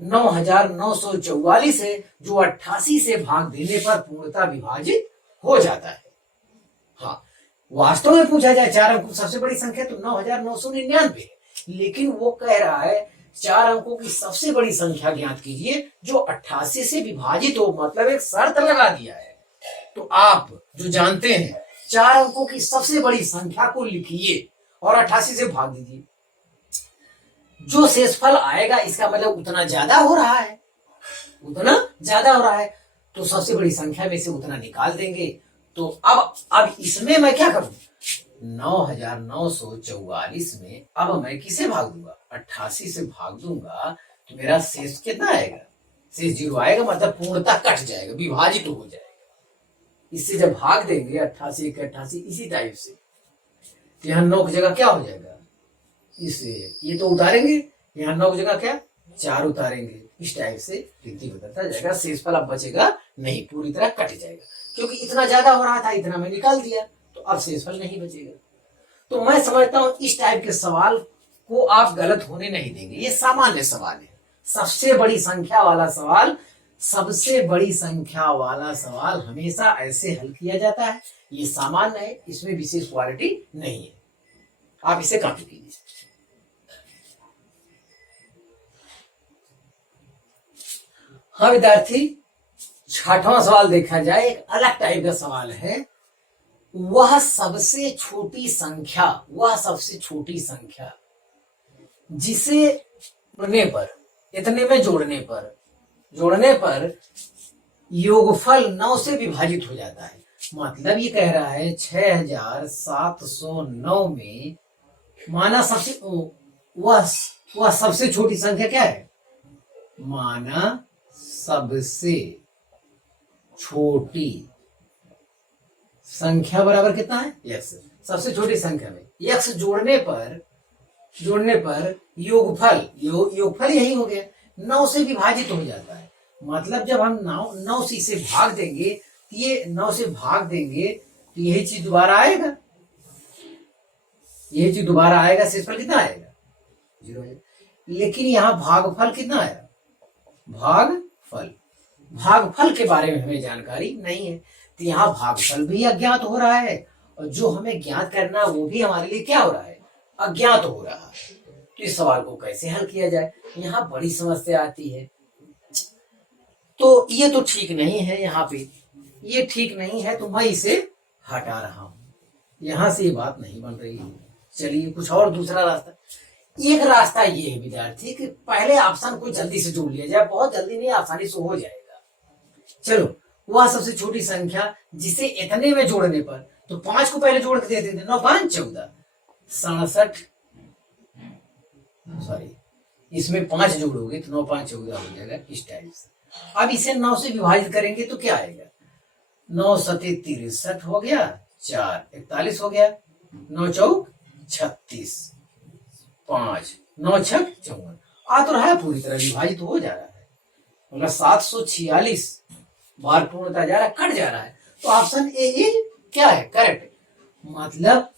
9944 है, जो 88 से भाग देने पर पूर्णतः विभाजित हो जाता है। हाँ, वास्तव में पूछा जाए 4 अंकों की सबसे बड़ी संख्या तो 9999 है, लेकिन वो कह रहा है 4 अंकों की सबसे बड़ी संख्या ज्ञात कीजिए जो 88 से विभाजित हो, मतलब एक शर्त लगा दिया है। तो आप जो जानते हैं 4 अंकों की सबसे बड़ी संख्या को लिखिए और 88 से भाग दीजिए। जो शेषफल आएगा इसका मतलब उतना ज्यादा हो रहा है, तो सबसे बड़ी संख्या में से उतना निकाल देंगे। तो अब इसमें मैं क्या करूं? 9944 में अब मैं किसे भाग दूंगा? 88 से भाग दूंगा तो मेरा शेष कितना आएगा? शेष 0 आएगा, मतलब पूर्णतः कट जाएगा, विभाजित हो जाएगा। इससे जब भाग देंगे 88 के 88 इसी टाइप से, तो यहाँ 9 की जगह क्या हो जाएगा? इसे ये तो उतारेंगे, यहाँ 9 की जगह क्या 4 उतारेंगे, इस टाइप से गिनती बदलता जाएगा। शेषफल अब बचेगा नहीं, पूरी तरह कट जाएगा, क्योंकि इतना ज्यादा हो रहा था, इतना मैं निकाल दिया, तो अब शेषफल नहीं बचेगा। तो मैं समझता हूं इस टाइप के सवाल को आप गलत होने नहीं देंगे। ये सामान्य सवाल है, सबसे बड़ी संख्या वाला सवाल हमेशा ऐसे हल किया जाता है। ये सामान्य है, इसमें विशेष क्वालिटी नहीं है, आप इसे कॉपी कीजिए। हाँ विद्यार्थी, 6वां सवाल देखा जाए, एक अलग टाइप का सवाल है। वह सबसे छोटी संख्या जिसे इतने में जोड़ने पर योगफल 9 से विभाजित हो जाता है। मतलब ये कह रहा है 6709 में माना वह सबसे छोटी संख्या क्या है? माना सबसे छोटी संख्या बराबर कितना है? x। सबसे छोटी संख्या में x जोड़ने पर योगफल यही हो गया, 9 से विभाजित हो जाता है। मतलब जब हम 9 से इसे भाग देंगे, ये 9 से भाग देंगे तो यही चीज दोबारा आएगा, शेषफल कितना आएगा? 0 आएगा। लेकिन यहाँ भागफल कितना आया? भागफल के बारे में हमें जानकारी नहीं है, तो यहाँ भागफल भी अज्ञात हो रहा है, और जो हमें ज्ञात करना वो भी हमारे लिए क्या हो रहा है? अज्ञात हो रहा है। तो इस सवाल को कैसे हल किया जाए? यहाँ बड़ी समस्या आती है। तो ये तो ठीक नहीं है, यहाँ पे ये ठीक नहीं है, तो मैं इसे हटा रहा हूं, यहां से ये बात नहीं बन रही है। चलिए कुछ और दूसरा रास्ता। एक रास्ता ये है विद्यार्थी कि पहले ऑप्शन को जल्दी से जोड़ लिया जाए, बहुत जल्दी नहीं, आसानी से हो जाएगा। चलो, वह सबसे छोटी संख्या जिसे इतने में जोड़ने पर, तो 5 को पहले जोड़ के दे देते, 9 5 14 67, सॉरी इसमें 5 जोड़ोगे तो 9 5 14 हो जाएगा, इस टाइप से। अब इसे 9 से विभाजित करेंगे तो क्या आएगा? 9 7 63 हो गया, 4 41 हो गया, 9 4 36, 5 9 6 54, आ तो रहा है, पूरी तरह विभाजित हो जा रहा है। मतलब 746 बार पूर्णता जा रहा है, कट जा रहा है। तो ऑप्शन ए इज क्या है? करेक्ट। मतलब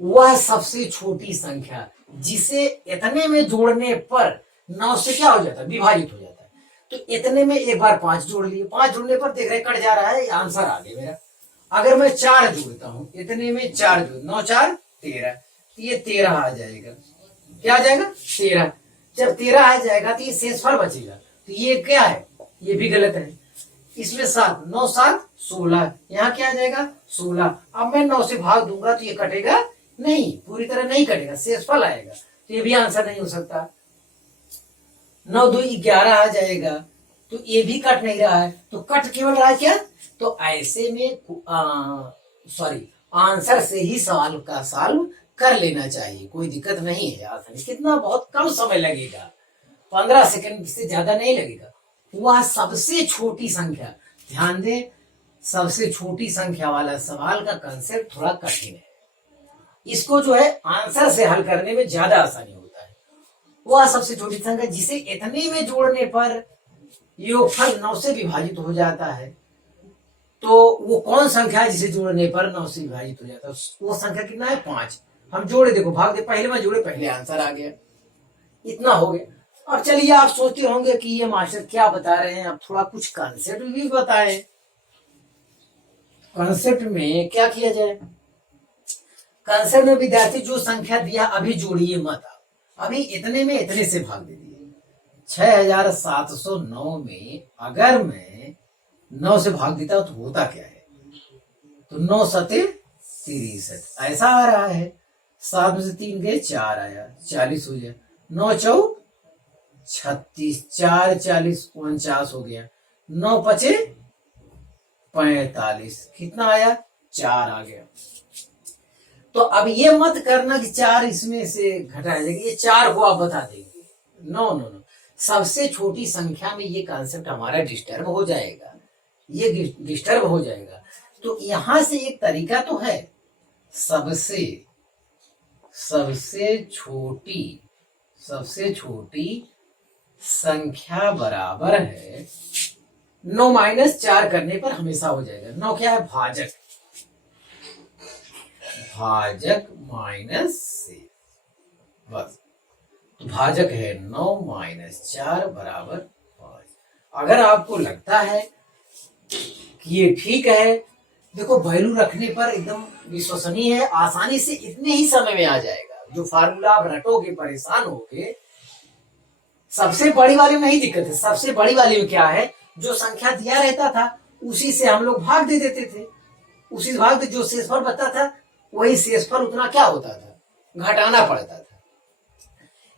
वह सबसे छोटी संख्या जिसे इतने में जोड़ने पर 9 से क्या हो जाता है, विभाजित हो जाता है। तो इतने में एक बार 5 जोड़ लिए, 5 जोड़ने पर देख रहे कट जा रहा है, आंसर आ गया मेरा। अगर मैं 4 जोड़ता हूं, इतने में 4 जोड़, 9 4 13, ये 13 आ जाएगा। क्या आ जाएगा, 13। जब 13 आ जाएगा तो ये शेषफल बचेगा, तो ये क्या है, ये भी गलत है। इसमें 7, 9 7 16, यहाँ क्या आ जाएगा 16। अब मैं 9 से भाग दूंगा तो ये कटेगा नहीं, पूरी तरह नहीं कटेगा, शेषफल आएगा, तो ये भी आंसर नहीं हो सकता। 9 2 11 आ जाएगा, तो ये भी कट नहीं रहा है, तो कट केवल रहा है क्या, तो ऐसे में सॉरी, आंसर से ही सवाल का सॉल्व कर लेना चाहिए, कोई दिक्कत नहीं है। आसानी, कितना बहुत कम समय लगेगा, 15 सेकंड से ज्यादा नहीं लगेगा। वह सबसे छोटी संख्या, ध्यान दें, सबसे छोटी संख्या वाला सवाल का कंसेप्ट थोड़ा कठिन है, इसको जो है आंसर से हल करने में ज्यादा आसानी होता है। वह सबसे छोटी संख्या जिसे इतने में जोड़ने पर योगफल 9 से विभाजित हो जाता है, तो वो कौन संख्या है जिसे जोड़ने पर 9 से विभाजित हो जाता है, वो संख्या कितना है, 5। हम जोड़े, देखो भाग दे, पहले में जोड़े, पहले आंसर आ गया, इतना हो गया। अब चलिए, आप सोचते होंगे कि ये मास्टर क्या बता रहे हैं, अब थोड़ा कुछ कंसेप्ट भी बताएं। कंसेप्ट में क्या किया जाए, कंसेप्ट में विद्यार्थी जो संख्या दिया अभी जोड़िए मत, अभी इतने में इतने से भाग दे दिए। 6709 में अगर मैं 9 से भाग देता तो होता क्या है, तो 9 सते 63, ऐसा आ रहा है। 7 में से 3 गए, 4 आया, 40 हो गया। 9 चौ 36, 4 40 49 हो गया। 9 पचे 45, कितना आया, 4 आ गया। तो अब ये मत करना कि 4 इसमें से घटाया जाएगा, ये 4 को आप बता देंगे, नो नो नो, सबसे छोटी संख्या में ये कॉन्सेप्ट हमारा डिस्टर्ब हो जाएगा, ये डिस्टर्ब हो जाएगा। तो यहां से एक तरीका तो है, सबसे छोटी संख्या बराबर है 9 माइनस 4 करने पर हमेशा हो जाएगा। 9 क्या है, भाजक माइनस से, बस, तो भाजक है 9 माइनस 4 बराबर 5। अगर आपको लगता है कि ये ठीक है, देखो वैल्यू रखने पर एकदम विश्वसनीय है, आसानी से इतने ही समय में आ जाएगा। जो फार्मूला आप रटोगे, परेशान होगे, सबसे बड़ी वाले में नहीं दिक्कत है। सबसे बड़ी वाले में क्या है, जो संख्या दिया रहता था उसी से हम लोग भाग दे देते थे, उसी से भाग दे, जो शेषफल बचता था वही शेषफल उतना क्या होता था, घटाना पड़ता था।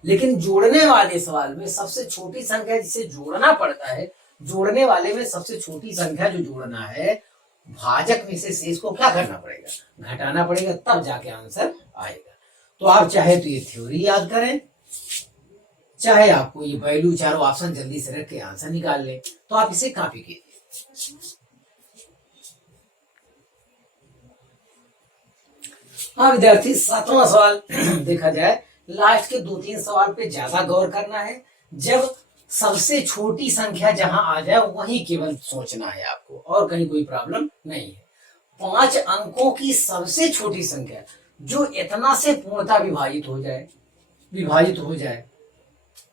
लेकिन जोड़ने वाले सवाल में सबसे छोटी संख्या जिसे जोड़ना पड़ता है, जोड़ने वाले में सबसे छोटी संख्या जो जोड़ना है, भाजक में से शेष को क्या करना पड़ेगा, घटाना पड़ेगा, तब जाके आंसर आएगा। तो आप चाहे तो ये थ्योरी याद करें, चाहे आपको ये वैल्यू चारों ऑप्शन जल्दी से रख के आंसर निकाल ले, तो आप इसे कॉपी कीजिए। हाँ विद्यार्थी, 7वां सवाल देखा जाए, लास्ट के 2-3 सवाल पे ज्यादा गौर करना है। जब सबसे छोटी संख्या जहां आ जाए वहीं केवल सोचना है आपको, और कहीं कोई प्रॉब्लम नहीं है। 5 अंकों की सबसे छोटी संख्या जो इतना से पूर्णतः विभाजित हो जाए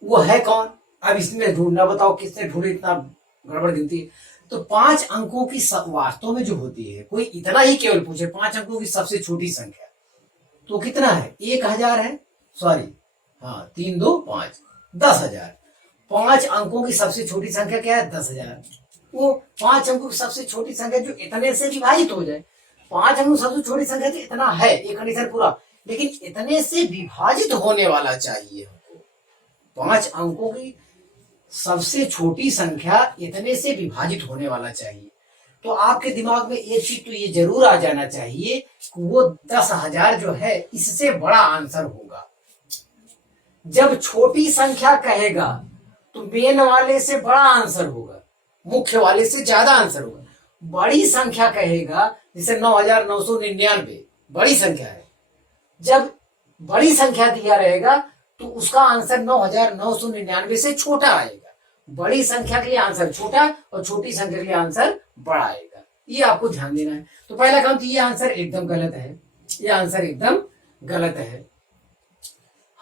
वो है कौन। अब इसमें ढूंढना, बताओ किसने ढूंढे, इतना गड़बड़ गिनती है। तो 5 अंकों की वास्तव में जो होती है, कोई इतना ही केवल पूछे 5 अंकों की सबसे छोटी संख्या, तो कितना है, 1000 है, सॉरी, हाँ 3 2 5, 10,000। 5 अंकों की सबसे छोटी संख्या क्या है, 10,000। वो 5 अंकों की सबसे छोटी संख्या जो इतने से विभाजित हो जाए, 5 अंकों की सबसे छोटी संख्या तो इतना है, एक कंडीशन पूरा, लेकिन इतने से विभाजित होने वाला चाहिए हमको। 5 अंकों की सबसे छोटी संख्या इतने से विभाजित होने वाला चाहिए। तो आपके दिमाग में एक चीज तो ये जरूर आ जाना चाहिए कि वो 10,000 जो है इससे बड़ा आंसर होगा। जब छोटी संख्या कहेगा तो मेन वाले से बड़ा आंसर होगा, मुख्य वाले से ज्यादा आंसर होगा। बड़ी संख्या कहेगा, जैसे 9,999 बड़ी संख्या है, जब बड़ी संख्या दिया रहेगा तो उसका आंसर 9,999 से छोटा आएगा। बड़ी संख्या के लिए आंसर छोटा और छोटी संख्या के लिए आंसर बड़ा आएगा, ये आपको ध्यान देना है। तो पहला काम तो ये आंसर एकदम गलत है, ये आंसर एकदम गलत है।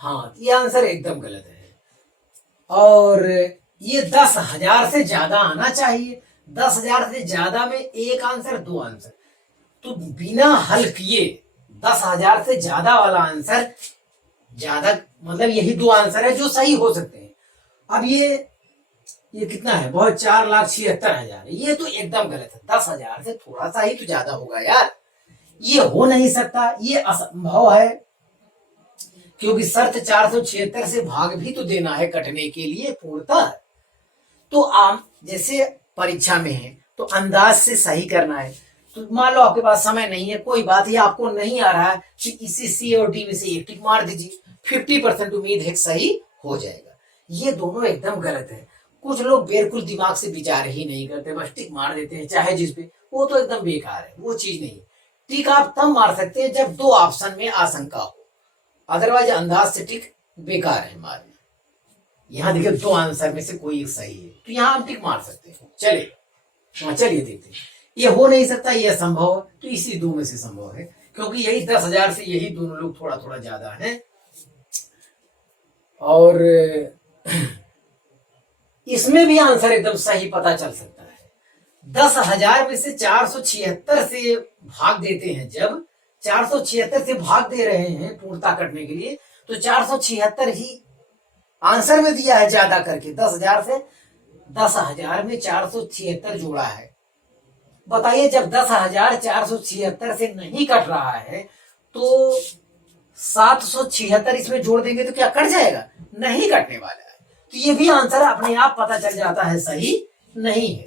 हाँ, ये आंसर एकदम गलत है। और ये 10,000 से ज्यादा आना चाहिए। 10,000 से ज्यादा में एक आंसर, दो आंसर, तो बिना हल किए 10,000 से ज्यादा वाला आंसर ज्यादा, मतलब यही दो आंसर है जो सही हो सकते हैं। अब ये कितना है, बहुत, 4,76,000, ये तो एकदम गलत है। 10,000 से थोड़ा सा ही तो ज्यादा होगा यार, ये हो नहीं सकता, ये असंभव है, क्योंकि शर्त 476 से भाग भी तो देना है कटने के लिए पूर्णतः। तो आप जैसे परीक्षा में है तो अंदाज से सही करना है। तो मान लो आपके पास समय नहीं है, कोई बात, ये आपको नहीं आ रहा है, तो इसी सी और डी में से एक टिक मार दीजिए, 50% उम्मीद है सही हो जाएगा। ये दोनों एकदम गलत है। कुछ लोग बिल्कुल दिमाग से विचार ही नहीं करते, बस टिक मार देते हैं चाहे जिस पे, वो तो एकदम बेकार है, वो चीज नहीं। टिक आप तब मार सकते हैं जब दो ऑप्शन में आशंका हो, अदरवाइज अंदाज से टिक बेकार है मारना। यहाँ देखिए दो आंसर में से कोई एक सही है, तो यहाँ हम टिक मार सकते हैं। चलिए देखते हैं। ये हो नहीं सकता, ये असंभव है, तो इसी दो में से संभव है, क्योंकि यही 10,000 से यही दोनों लोग थोड़ा थोड़ा ज्यादा हैं। और इसमें भी आंसर एकदम सही पता चल सकता है। 10,000 में से 476 से भाग देते हैं, जब 476 से भाग दे रहे हैं पूर्णता करने के लिए, तो 476 ही आंसर में दिया है ज्यादा करके। 10,000 में 476 जोड़ा है। बताइए, जब 10,476 से नहीं कट रहा है तो 776 इसमें जोड़ देंगे तो क्या कट जाएगा? नहीं कटने वाला है। तो ये भी आंसर अपने आप पता चल जाता है सही नहीं है।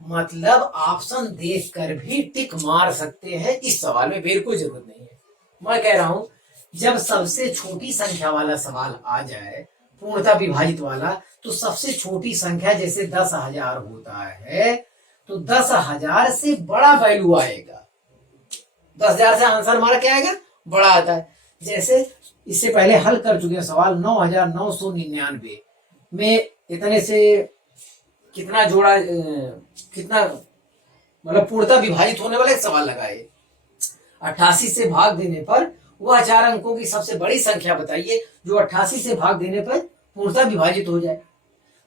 मतलब ऑप्शन देखकर भी टिक मार सकते हैं, इस सवाल में बिल्कुल जरूरत नहीं है। मैं कह रहा हूं, जब सबसे छोटी संख्या वाला सवाल आ जाए, पूर्णता विभाजित वाला, तो सबसे छोटी संख्या जैसे 10,000 होता है, तो 10,000 से बड़ा वैल्यू आएगा। 10,000 से आंसर हमारा क्या आएगा? बड़ा आता है। जैसे इससे पहले हल कर चुके हैं सवाल, 9,999 में इतने से कितना जोड़ा, कितना, मतलब पूर्णता विभाजित होने वाला एक सवाल लगाए। 88 से भाग देने पर वह 4 अंकों की सबसे बड़ी संख्या बताइए जो 88 से भाग देने पर पूर्णता विभाजित हो जाए।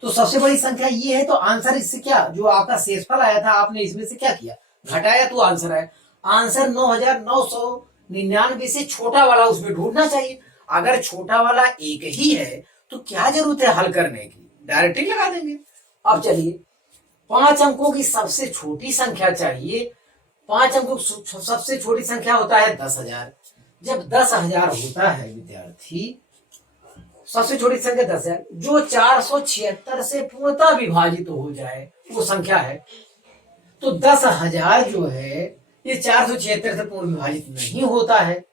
तो सबसे बड़ी संख्या ये है, तो आंसर इससे क्या, जो आपका शेषफल आया था आपने इसमें से क्या किया, घटाया, तो आंसर है। आंसर 9,999 से छोटा वाला उसमें ढूंढना चाहिए। अगर छोटा वाला एक ही है तो क्या जरूरत है हल करने की, डायरेक्ट ही लगा देंगे। अब चलिए, 5 अंकों की सबसे छोटी संख्या चाहिए। 5 अंकों की सबसे छोटी संख्या होता है 10,000। जब 10,000 होता है विद्यार्थी, सबसे छोटी संख्या 10,000, जो 476 से पूर्णता विभाजित हो जाए वो संख्या है। तो 10,000 जो है ये 476 से पूर्ण विभाजित नहीं होता है,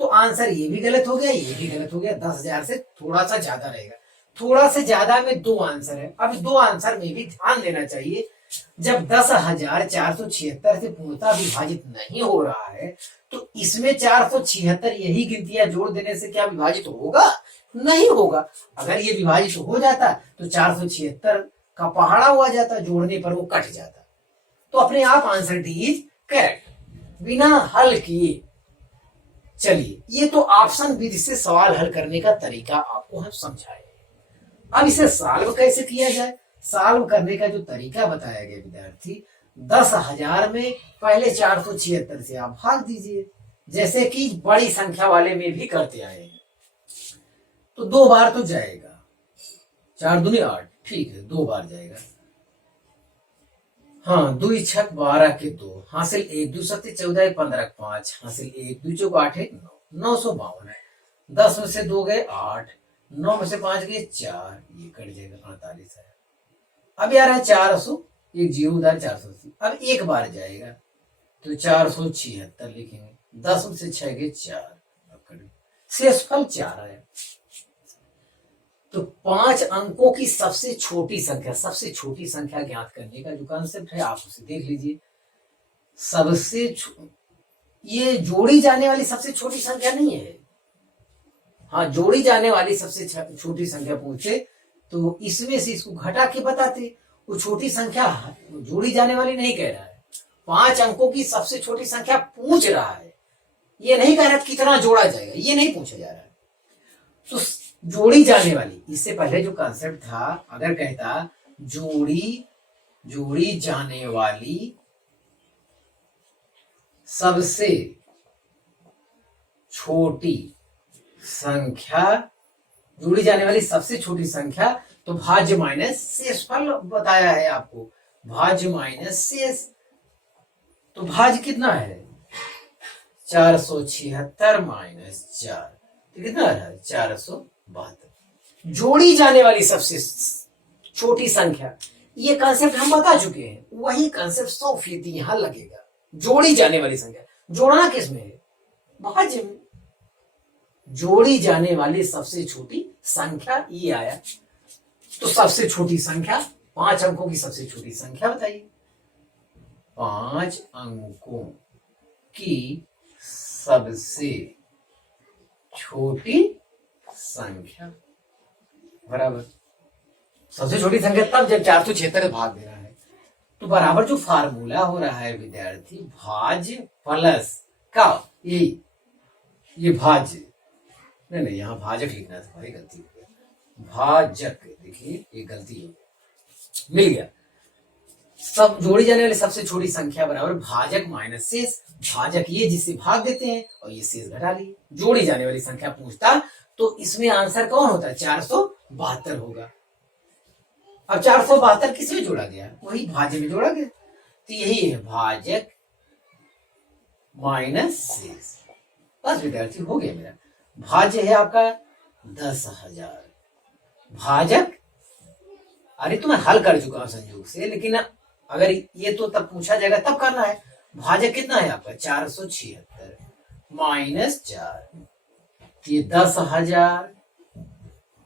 तो आंसर ये भी गलत हो गया, ये भी गलत हो गया। 10,000 से थोड़ा सा ज्यादा रहेगा। थोड़ा से ज्यादा में दो आंसर है। अब दो आंसर में भी ध्यान देना चाहिए। जब 10,476 से पूर्णता विभाजित नहीं हो रहा है, तो इसमें 476 यही गिनतियां जोड़ देने से क्या विभाजित होगा? नहीं होगा। अगर ये विभाजित हो जाता तो 476 का पहाड़ा हुआ जाता, जोड़ने पर वो कट जाता। तो अपने आप आंसर डी इज करेक्ट, बिना हल किए। चलिए, ये तो ऑप्शन विधि से सवाल हल करने का तरीका आपको हम समझाए। अब इसे सॉल्व कैसे किया जाए? सॉल्व करने का जो तरीका बताया गया विद्यार्थी, 10,000 में पहले 476 से आप भाग दीजिए, जैसे कि बड़ी संख्या वाले में भी करते आए हैं। तो 2 बार तो जाएगा, 4 दूनी 8, ठीक है, 2 बार जाएगा। हाँ, 2 छक 12 के 2, हासिल 1, 2 सत्ते 14, 15 5, हासिल 1, 2 चौक 8 9, 952 है। 10 में से 2 गए 8, 9 में से 5 गए 4, ये कट जाएगा 48 है। अब यार है 400, एक जीरो उधर 480। अब एक बार जाएगा तो 476 लिखेंगे। 10 में से 6 गए 4, शेषफल 4 है। तो 5 अंकों की सबसे छोटी संख्या ज्ञात करने का जो कंसेप्ट है आप उसे देख लीजिए। ये जोड़ी जाने वाली सबसे छोटी संख्या नहीं है। हाँ, जोड़ी जाने वाली सबसे छोटी संख्या पूछे तो इसमें से इसको घटा के बताते। वो छोटी संख्या जोड़ी जाने वाली नहीं कह रहा है, 5 अंकों की सबसे छोटी संख्या पूछ रहा है। ये नहीं कह रहा कितना जोड़ा जाएगा, ये नहीं पूछा जा रहा है। तो जोड़ी जाने वाली, इससे पहले जो कॉन्सेप्ट था, अगर कहता जोड़ी जाने वाली सबसे छोटी संख्या, जोड़ी जाने वाली सबसे छोटी संख्या, तो भाज्य माइनस शेषफल बताया है आपको, भाज्य माइनस शेष। तो भाज्य कितना है 476 माइनस 4, तो कितना है 472। जोड़ी जाने वाली सबसे छोटी संख्या, ये कंसेप्ट हम बता चुके हैं, वही कंसेप्ट 100% यहां लगेगा। जोड़ी जाने वाली संख्या, जोड़ना किसमें है, भाज्य में। जोड़ी जाने वाली सबसे छोटी संख्या ये आया। तो सबसे छोटी संख्या, 5 अंकों की सबसे छोटी संख्या बताइए। 5 अंकों की सबसे छोटी संख्या बराबर, सबसे छोटी संख्या तब जब 476 भाग दे रहा है। तो बराबर जो फार्मूला हो रहा है विद्यार्थी, भाज्य प्लस का, ये भाज्य, नहीं यहाँ भाजक लिखना था भाई, गलती हो गया, भाजक, देखिए ये गलती हो, मिल गया। सब जोड़ी जाने वाली सबसे छोटी संख्या बराबर भाजक माइनस शेष। भाजक ये जिससे भाग देते हैं और ये शेष घटा लिए। जोड़ी जाने वाली संख्या पूछता तो इसमें आंसर कौन होता है, 472 होगा। अब 472 किसमें जोड़ा गया, वही भाज्य में जोड़ा गया, तो यही है भाजक माइनस शेष। बस विद्यार्थी हो गया मेरा। भाज्य है आपका 10,000, भाजक, अरे तो मैं हल कर चुका हूं संयोग से, लेकिन अगर ये तो तब पूछा जाएगा तब करना है। भाजक कितना है आपका 476 माइनस 4, ये 10,000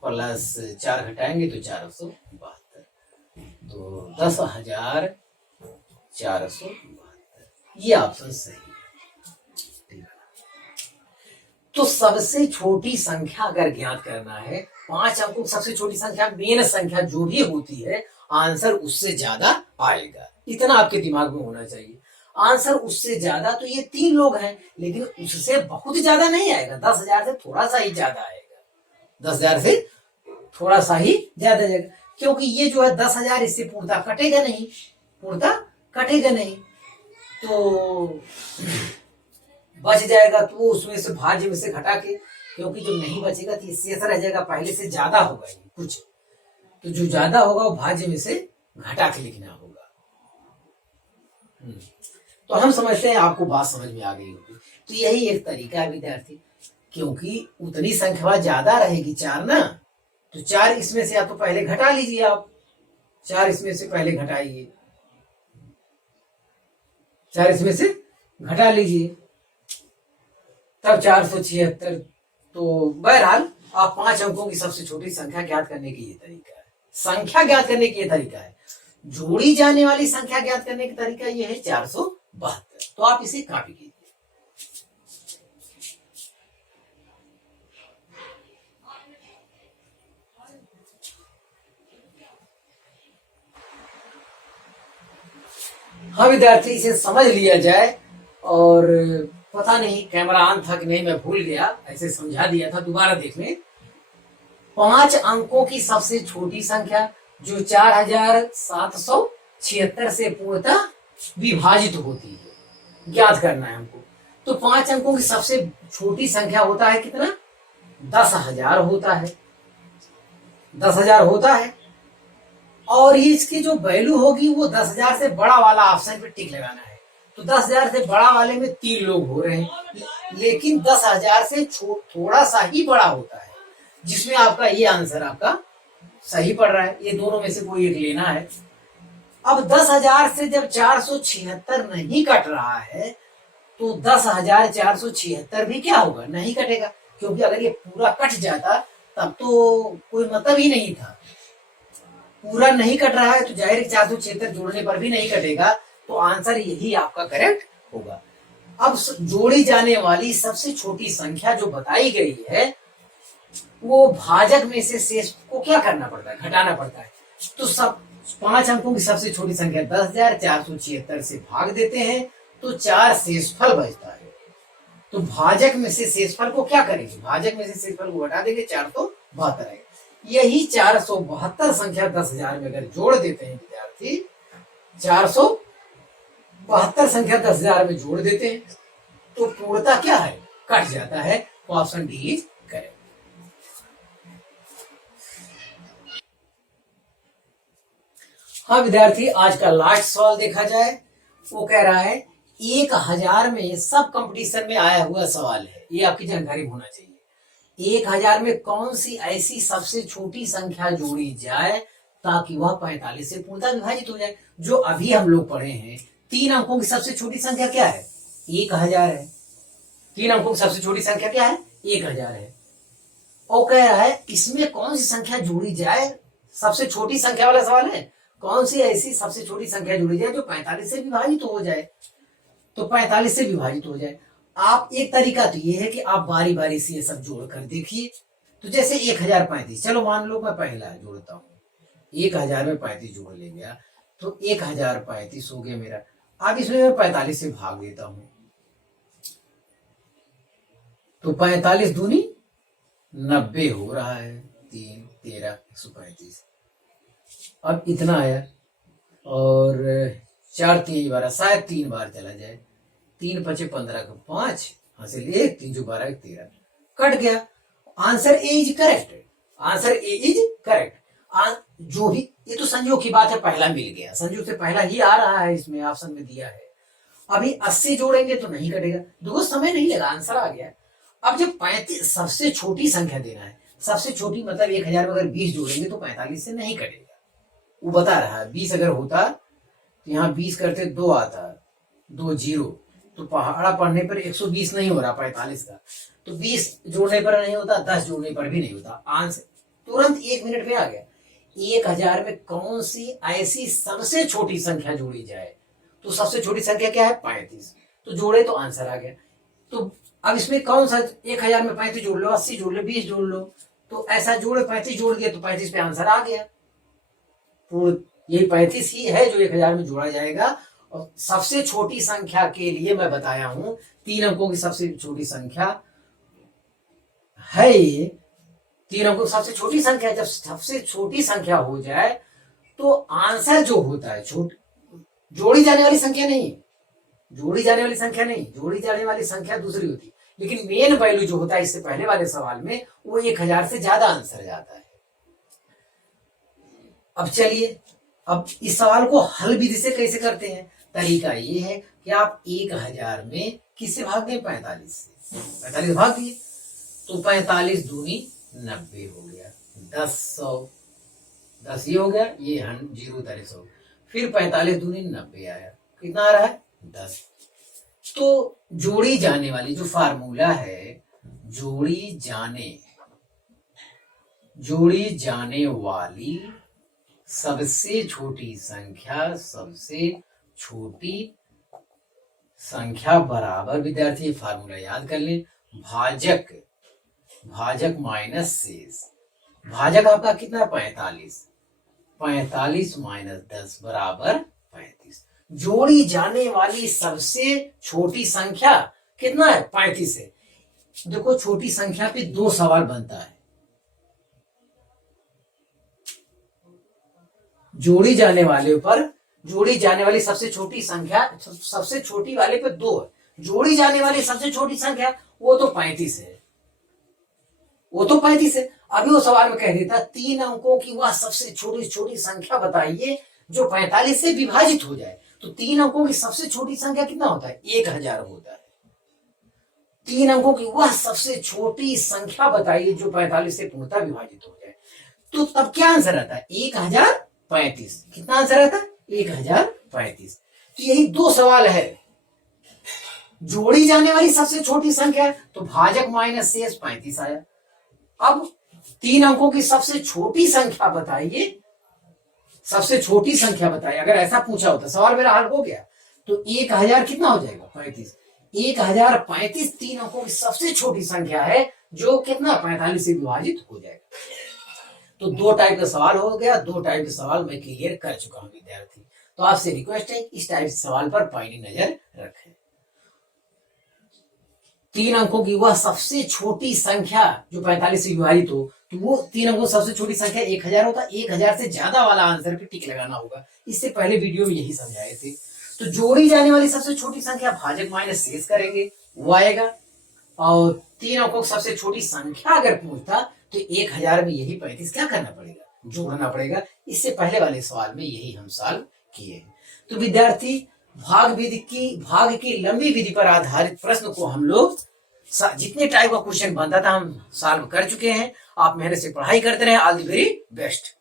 प्लस 4 घटाएंगे तो 472, तो 10,472, ये ऑप्शन सही है। तो सबसे छोटी संख्या अगर ज्ञात करना है, 5 अंकों की सबसे छोटी संख्या, मेन संख्या जो भी होती है, आंसर उससे ज्यादा आएगा, इतना आपके दिमाग में होना चाहिए। आंसर उससे ज्यादा, तो ये 3 लोग हैं, लेकिन उससे बहुत ज्यादा नहीं आएगा, 10,000 से थोड़ा सा ही ज्यादा आएगा, 10,000 से थोड़ा सा ही ज्यादा जाएगा, क्योंकि ये जो है 10,000 इससे पूर्णता कटेगा नहीं, तो बच जाएगा, तो उसमें से भाज्य में से घटा के, क्योंकि जो नहीं बचेगा तो शेष रह जाएगा, पहले से ज्यादा होगा ये कुछ, तो जो ज्यादा होगा वो भाज्य में से घटा के लिखना होगा। तो हम समझते हैं आपको बात समझ में आ गई होगी। तो यही एक तरीका है विद्यार्थी, क्योंकि उतनी संख्या ज्यादा रहेगी 4 ना, तो 4 इसमें से आप तो पहले घटा लीजिए, आप 4 इसमें से पहले घटाइए, 4 इसमें से घटा लीजिए, तब 476। तो बहरहाल आप 5 अंकों की सबसे छोटी संख्या ज्ञात करने की ये तरीका है, संख्या ज्ञात करने की ये तरीका है। जोड़ी जाने वाली संख्या ज्ञात करने का तरीका ये है 472। तो आप इसे कॉपी कीजिए। हाँ विद्यार्थी, इसे समझ लिया जाए, और पता नहीं कैमरा ऑन था कि नहीं, मैं भूल गया, ऐसे समझा दिया था, दोबारा देख लें। 5 अंकों की सबसे छोटी संख्या जो 4,776 से पूर्णतः विभाजित होती है, ज्ञात करना है हमको। तो 5 अंकों की सबसे छोटी संख्या होता है कितना, 10,000 होता है, 10,000 होता है, और इसकी जो वैल्यू होगी वो 10,000 से बड़ा वाला ऑप्शन पे टिक लगाना है। तो 10,000 से बड़ा वाले में 3 लोग हो रहे हैं, लेकिन 10,000 से थोड़ा सा ही बड़ा होता है, जिसमें आपका ये आंसर आपका सही पड़ रहा है, ये दोनों में से कोई एक लेना है। अब 10,000 से जब 476 नहीं कट रहा है, तो 10,476 भी क्या होगा, नहीं कटेगा, क्योंकि अगर ये पूरा कट जाता तब तो कोई मतलब ही नहीं था। पूरा नहीं कट रहा है तो जाहिर 476 जोड़ने पर भी नहीं कटेगा, तो आंसर यही आपका करेक्ट होगा। अब जोड़ी जाने वाली सबसे छोटी संख्या जो बताई गई है, वो भाजक में से शेष को क्या करना पड़ता है, घटाना पड़ता है। तो सब 5 अंकों की सबसे छोटी संख्या 10,476 से भाग देते हैं, तो 4 शेषफल बचता है। तो भाजक में से शेषफल को क्या करेंगे, भाजक में से शेषफल को घटा देंगे, 472 आएगा। यही 472 संख्या 10,000 में अगर जोड़ देते हैं विद्यार्थी, 472 संख्या 10,000 में जोड़ देते हैं तो पूर्णता क्या है, कट जाता है। तो ऑप्शन डी इज करेक्ट। हाँ विद्यार्थी, आज का लास्ट सवाल देखा जाए, वो कह रहा है 1000 में, सब कंपटीशन में आया हुआ सवाल है, ये आपकी जानकारी होना चाहिए। 1000 में कौन सी ऐसी सबसे छोटी संख्या जोड़ी जाए ताकि वह 45 से पूर्णतः विभाजित हो जाए। जो अभी हम लोग पढ़े हैं, 3 अंकों की सबसे छोटी संख्या क्या है, 1000 है। 3 अंकों की सबसे छोटी संख्या क्या है, 1000 है। और कह रहा है इसमें कौन सी संख्या जोड़ी जाए, सबसे छोटी संख्या वाला सवाल है, कौन सी ऐसी सबसे छोटी संख्या जोड़ी जाए जो 45 से विभाजित हो जाए, तो 45 से विभाजित हो जाए। आप एक तरीका तो ये है कि आप बारी बारी से ये सब जोड़ कर देखिए। तो जैसे 1035, चलो मान लो मैं पहला जोड़ता हूँ, 1000 में 35 जोड़ ले गया तो 1035 हो गया मेरा। अब इसमें मैं 45 से भाग देता हूं तो 45 दूनी 90 हो रहा है, 3 13 135। अब इतना आया और 4 3 12, शायद 3 बार चला जाए, 3 5 15 का 5 हासिल 1, 3 12 13, कट गया। Answer A is correct, answer A is correct. जो भी, ये तो संयोग की बात है, पहला मिल गया, संयोग से पहला ही आ रहा है, इसमें ऑप्शन में दिया है। अभी 80 जोड़ेंगे तो नहीं कटेगा, देखो समय नहीं लगा, आंसर आ गया। अब जब 35 सबसे छोटी संख्या देना है, सबसे छोटी मतलब 1000 में अगर 20 जोड़ेंगे तो 45 से नहीं कटेगा, वो बता रहा है। 20 अगर होता तो यहाँ 20 करते 2 आता, 2 0, तो पहाड़ा पढ़ने पर 120 नहीं हो रहा 45 का, तो 20 जोड़ने पर नहीं होता, 10 जोड़ने पर भी नहीं होता। आंसर तुरंत 1 मिनट में आ गया। 1000 में कौन सी ऐसी सबसे छोटी संख्या जोड़ी जाए, तो सबसे छोटी संख्या क्या है, 35, तो जोड़े तो आंसर आ गया। तो अब इसमें कौन सा, 1000 में 35 जोड़ लो, 80 जोड़ लो, 20 जोड़ लो, तो ऐसा जोड़े 35 जोड़ दिया तो 35 पे आंसर आ गया। यही 35 ही है जो 1000 में जोड़ा जाएगा। और सबसे छोटी संख्या के लिए मैं बताया हूं, 3 अंकों की सबसे छोटी संख्या है ये, 3 अंकों की सबसे छोटी संख्या। जब सबसे छोटी संख्या हो जाए तो आंसर जो होता है जोड़ी जाने वाली संख्या नहीं, जोड़ी जाने वाली संख्या नहीं, जोड़ी जाने वाली संख्या दूसरी होती, लेकिन मेन वैल्यू जो होता है इससे पहले वाले सवाल में, वो 1000 से ज्यादा आंसर जाता है। अब चलिए, अब इस सवाल को हल विधि से कैसे करते हैं। तरीका ये है कि आप 1000 में किससे भाग दें, 45 से। 45 भाग दिए तो 45 दूनी 90 हो गया, 10 100, 10 ये हो गया, ये 0 उतारे 100, फिर 45 दूनी 90 आया, कितना आ रहा है, 10। तो जोड़ी जाने वाली जो फार्मूला है, जोड़ी जाने वाली सबसे छोटी संख्या बराबर, विद्यार्थी फार्मूला याद कर लें, भाजक माइनस शेष। भाजक आपका कितना, 45, 45 माइनस 10 बराबर 35। जोड़ी जाने वाली सबसे छोटी संख्या कितना है, 35 है। देखो छोटी संख्या पे 2 सवाल बनता है, जोड़ी जाने वाली सबसे छोटी संख्या, सबसे छोटी वाले पे 2 है, जोड़ी जाने वाली सबसे छोटी संख्या वो तो 35 है, वो तो 35 है। अभी वो सवाल में कह देता 3 अंकों की वह सबसे छोटी संख्या बताइए जो 45 से विभाजित हो जाए, तो 3 अंकों की सबसे छोटी संख्या कितना होता है, 1000 होता है। 3 अंकों की वह सबसे छोटी संख्या बताइए जो 45 से पूर्णतः विभाजित हो जाए, तो तब क्या आंसर आता है, 1035। कितना आंसर आता है, 1035। तो यही 2 सवाल है, जोड़ी जाने वाली सबसे छोटी संख्या तो भाजक माइनस शेष 35 आया। अब 3 अंकों की सबसे छोटी संख्या बताइए, अगर ऐसा पूछा होता, सवाल मेरा हल हो गया, तो 1000 कितना हो जाएगा, 35। 1035 3 अंकों की सबसे छोटी संख्या है जो कितना, 45 से विभाजित हो जाएगा। तो 2 टाइप का सवाल हो गया, 2 टाइप के सवाल मैं क्लियर कर चुका हूं विद्यार्थी। तो आपसे रिक्वेस्ट है इस टाइप के सवाल पर पैनी नजर रखें। 3 अंकों की वह सबसे छोटी संख्या जो 45 से विभाजित हो, तो वो 3 अंकों सबसे छोटी संख्या 1000 होता। 1000 से ज्यादा वाला आंसर पे टिक लगाना होगा। इससे पहले वीडियो में यही समझाए थे। तो जोड़ी जाने वाली सबसे छोटी संख्या भाजक माइनस शेष करेंगे, वो आएगा। और 3 अंकों की सबसे छोटी संख्या अगर पूछता तो 1000 में यही 35 क्या करना पड़ेगा, जोड़ना पड़ेगा। इससे पहले वाले सवाल में यही हम सॉल्व किए। तो विद्यार्थी, भाग की लंबी विधि पर आधारित प्रश्न को हम लोग जितने टाइप का क्वेश्चन बनता था हम सॉल्व कर चुके हैं। आप मेहनत से पढ़ाई करते रहे। All the very best.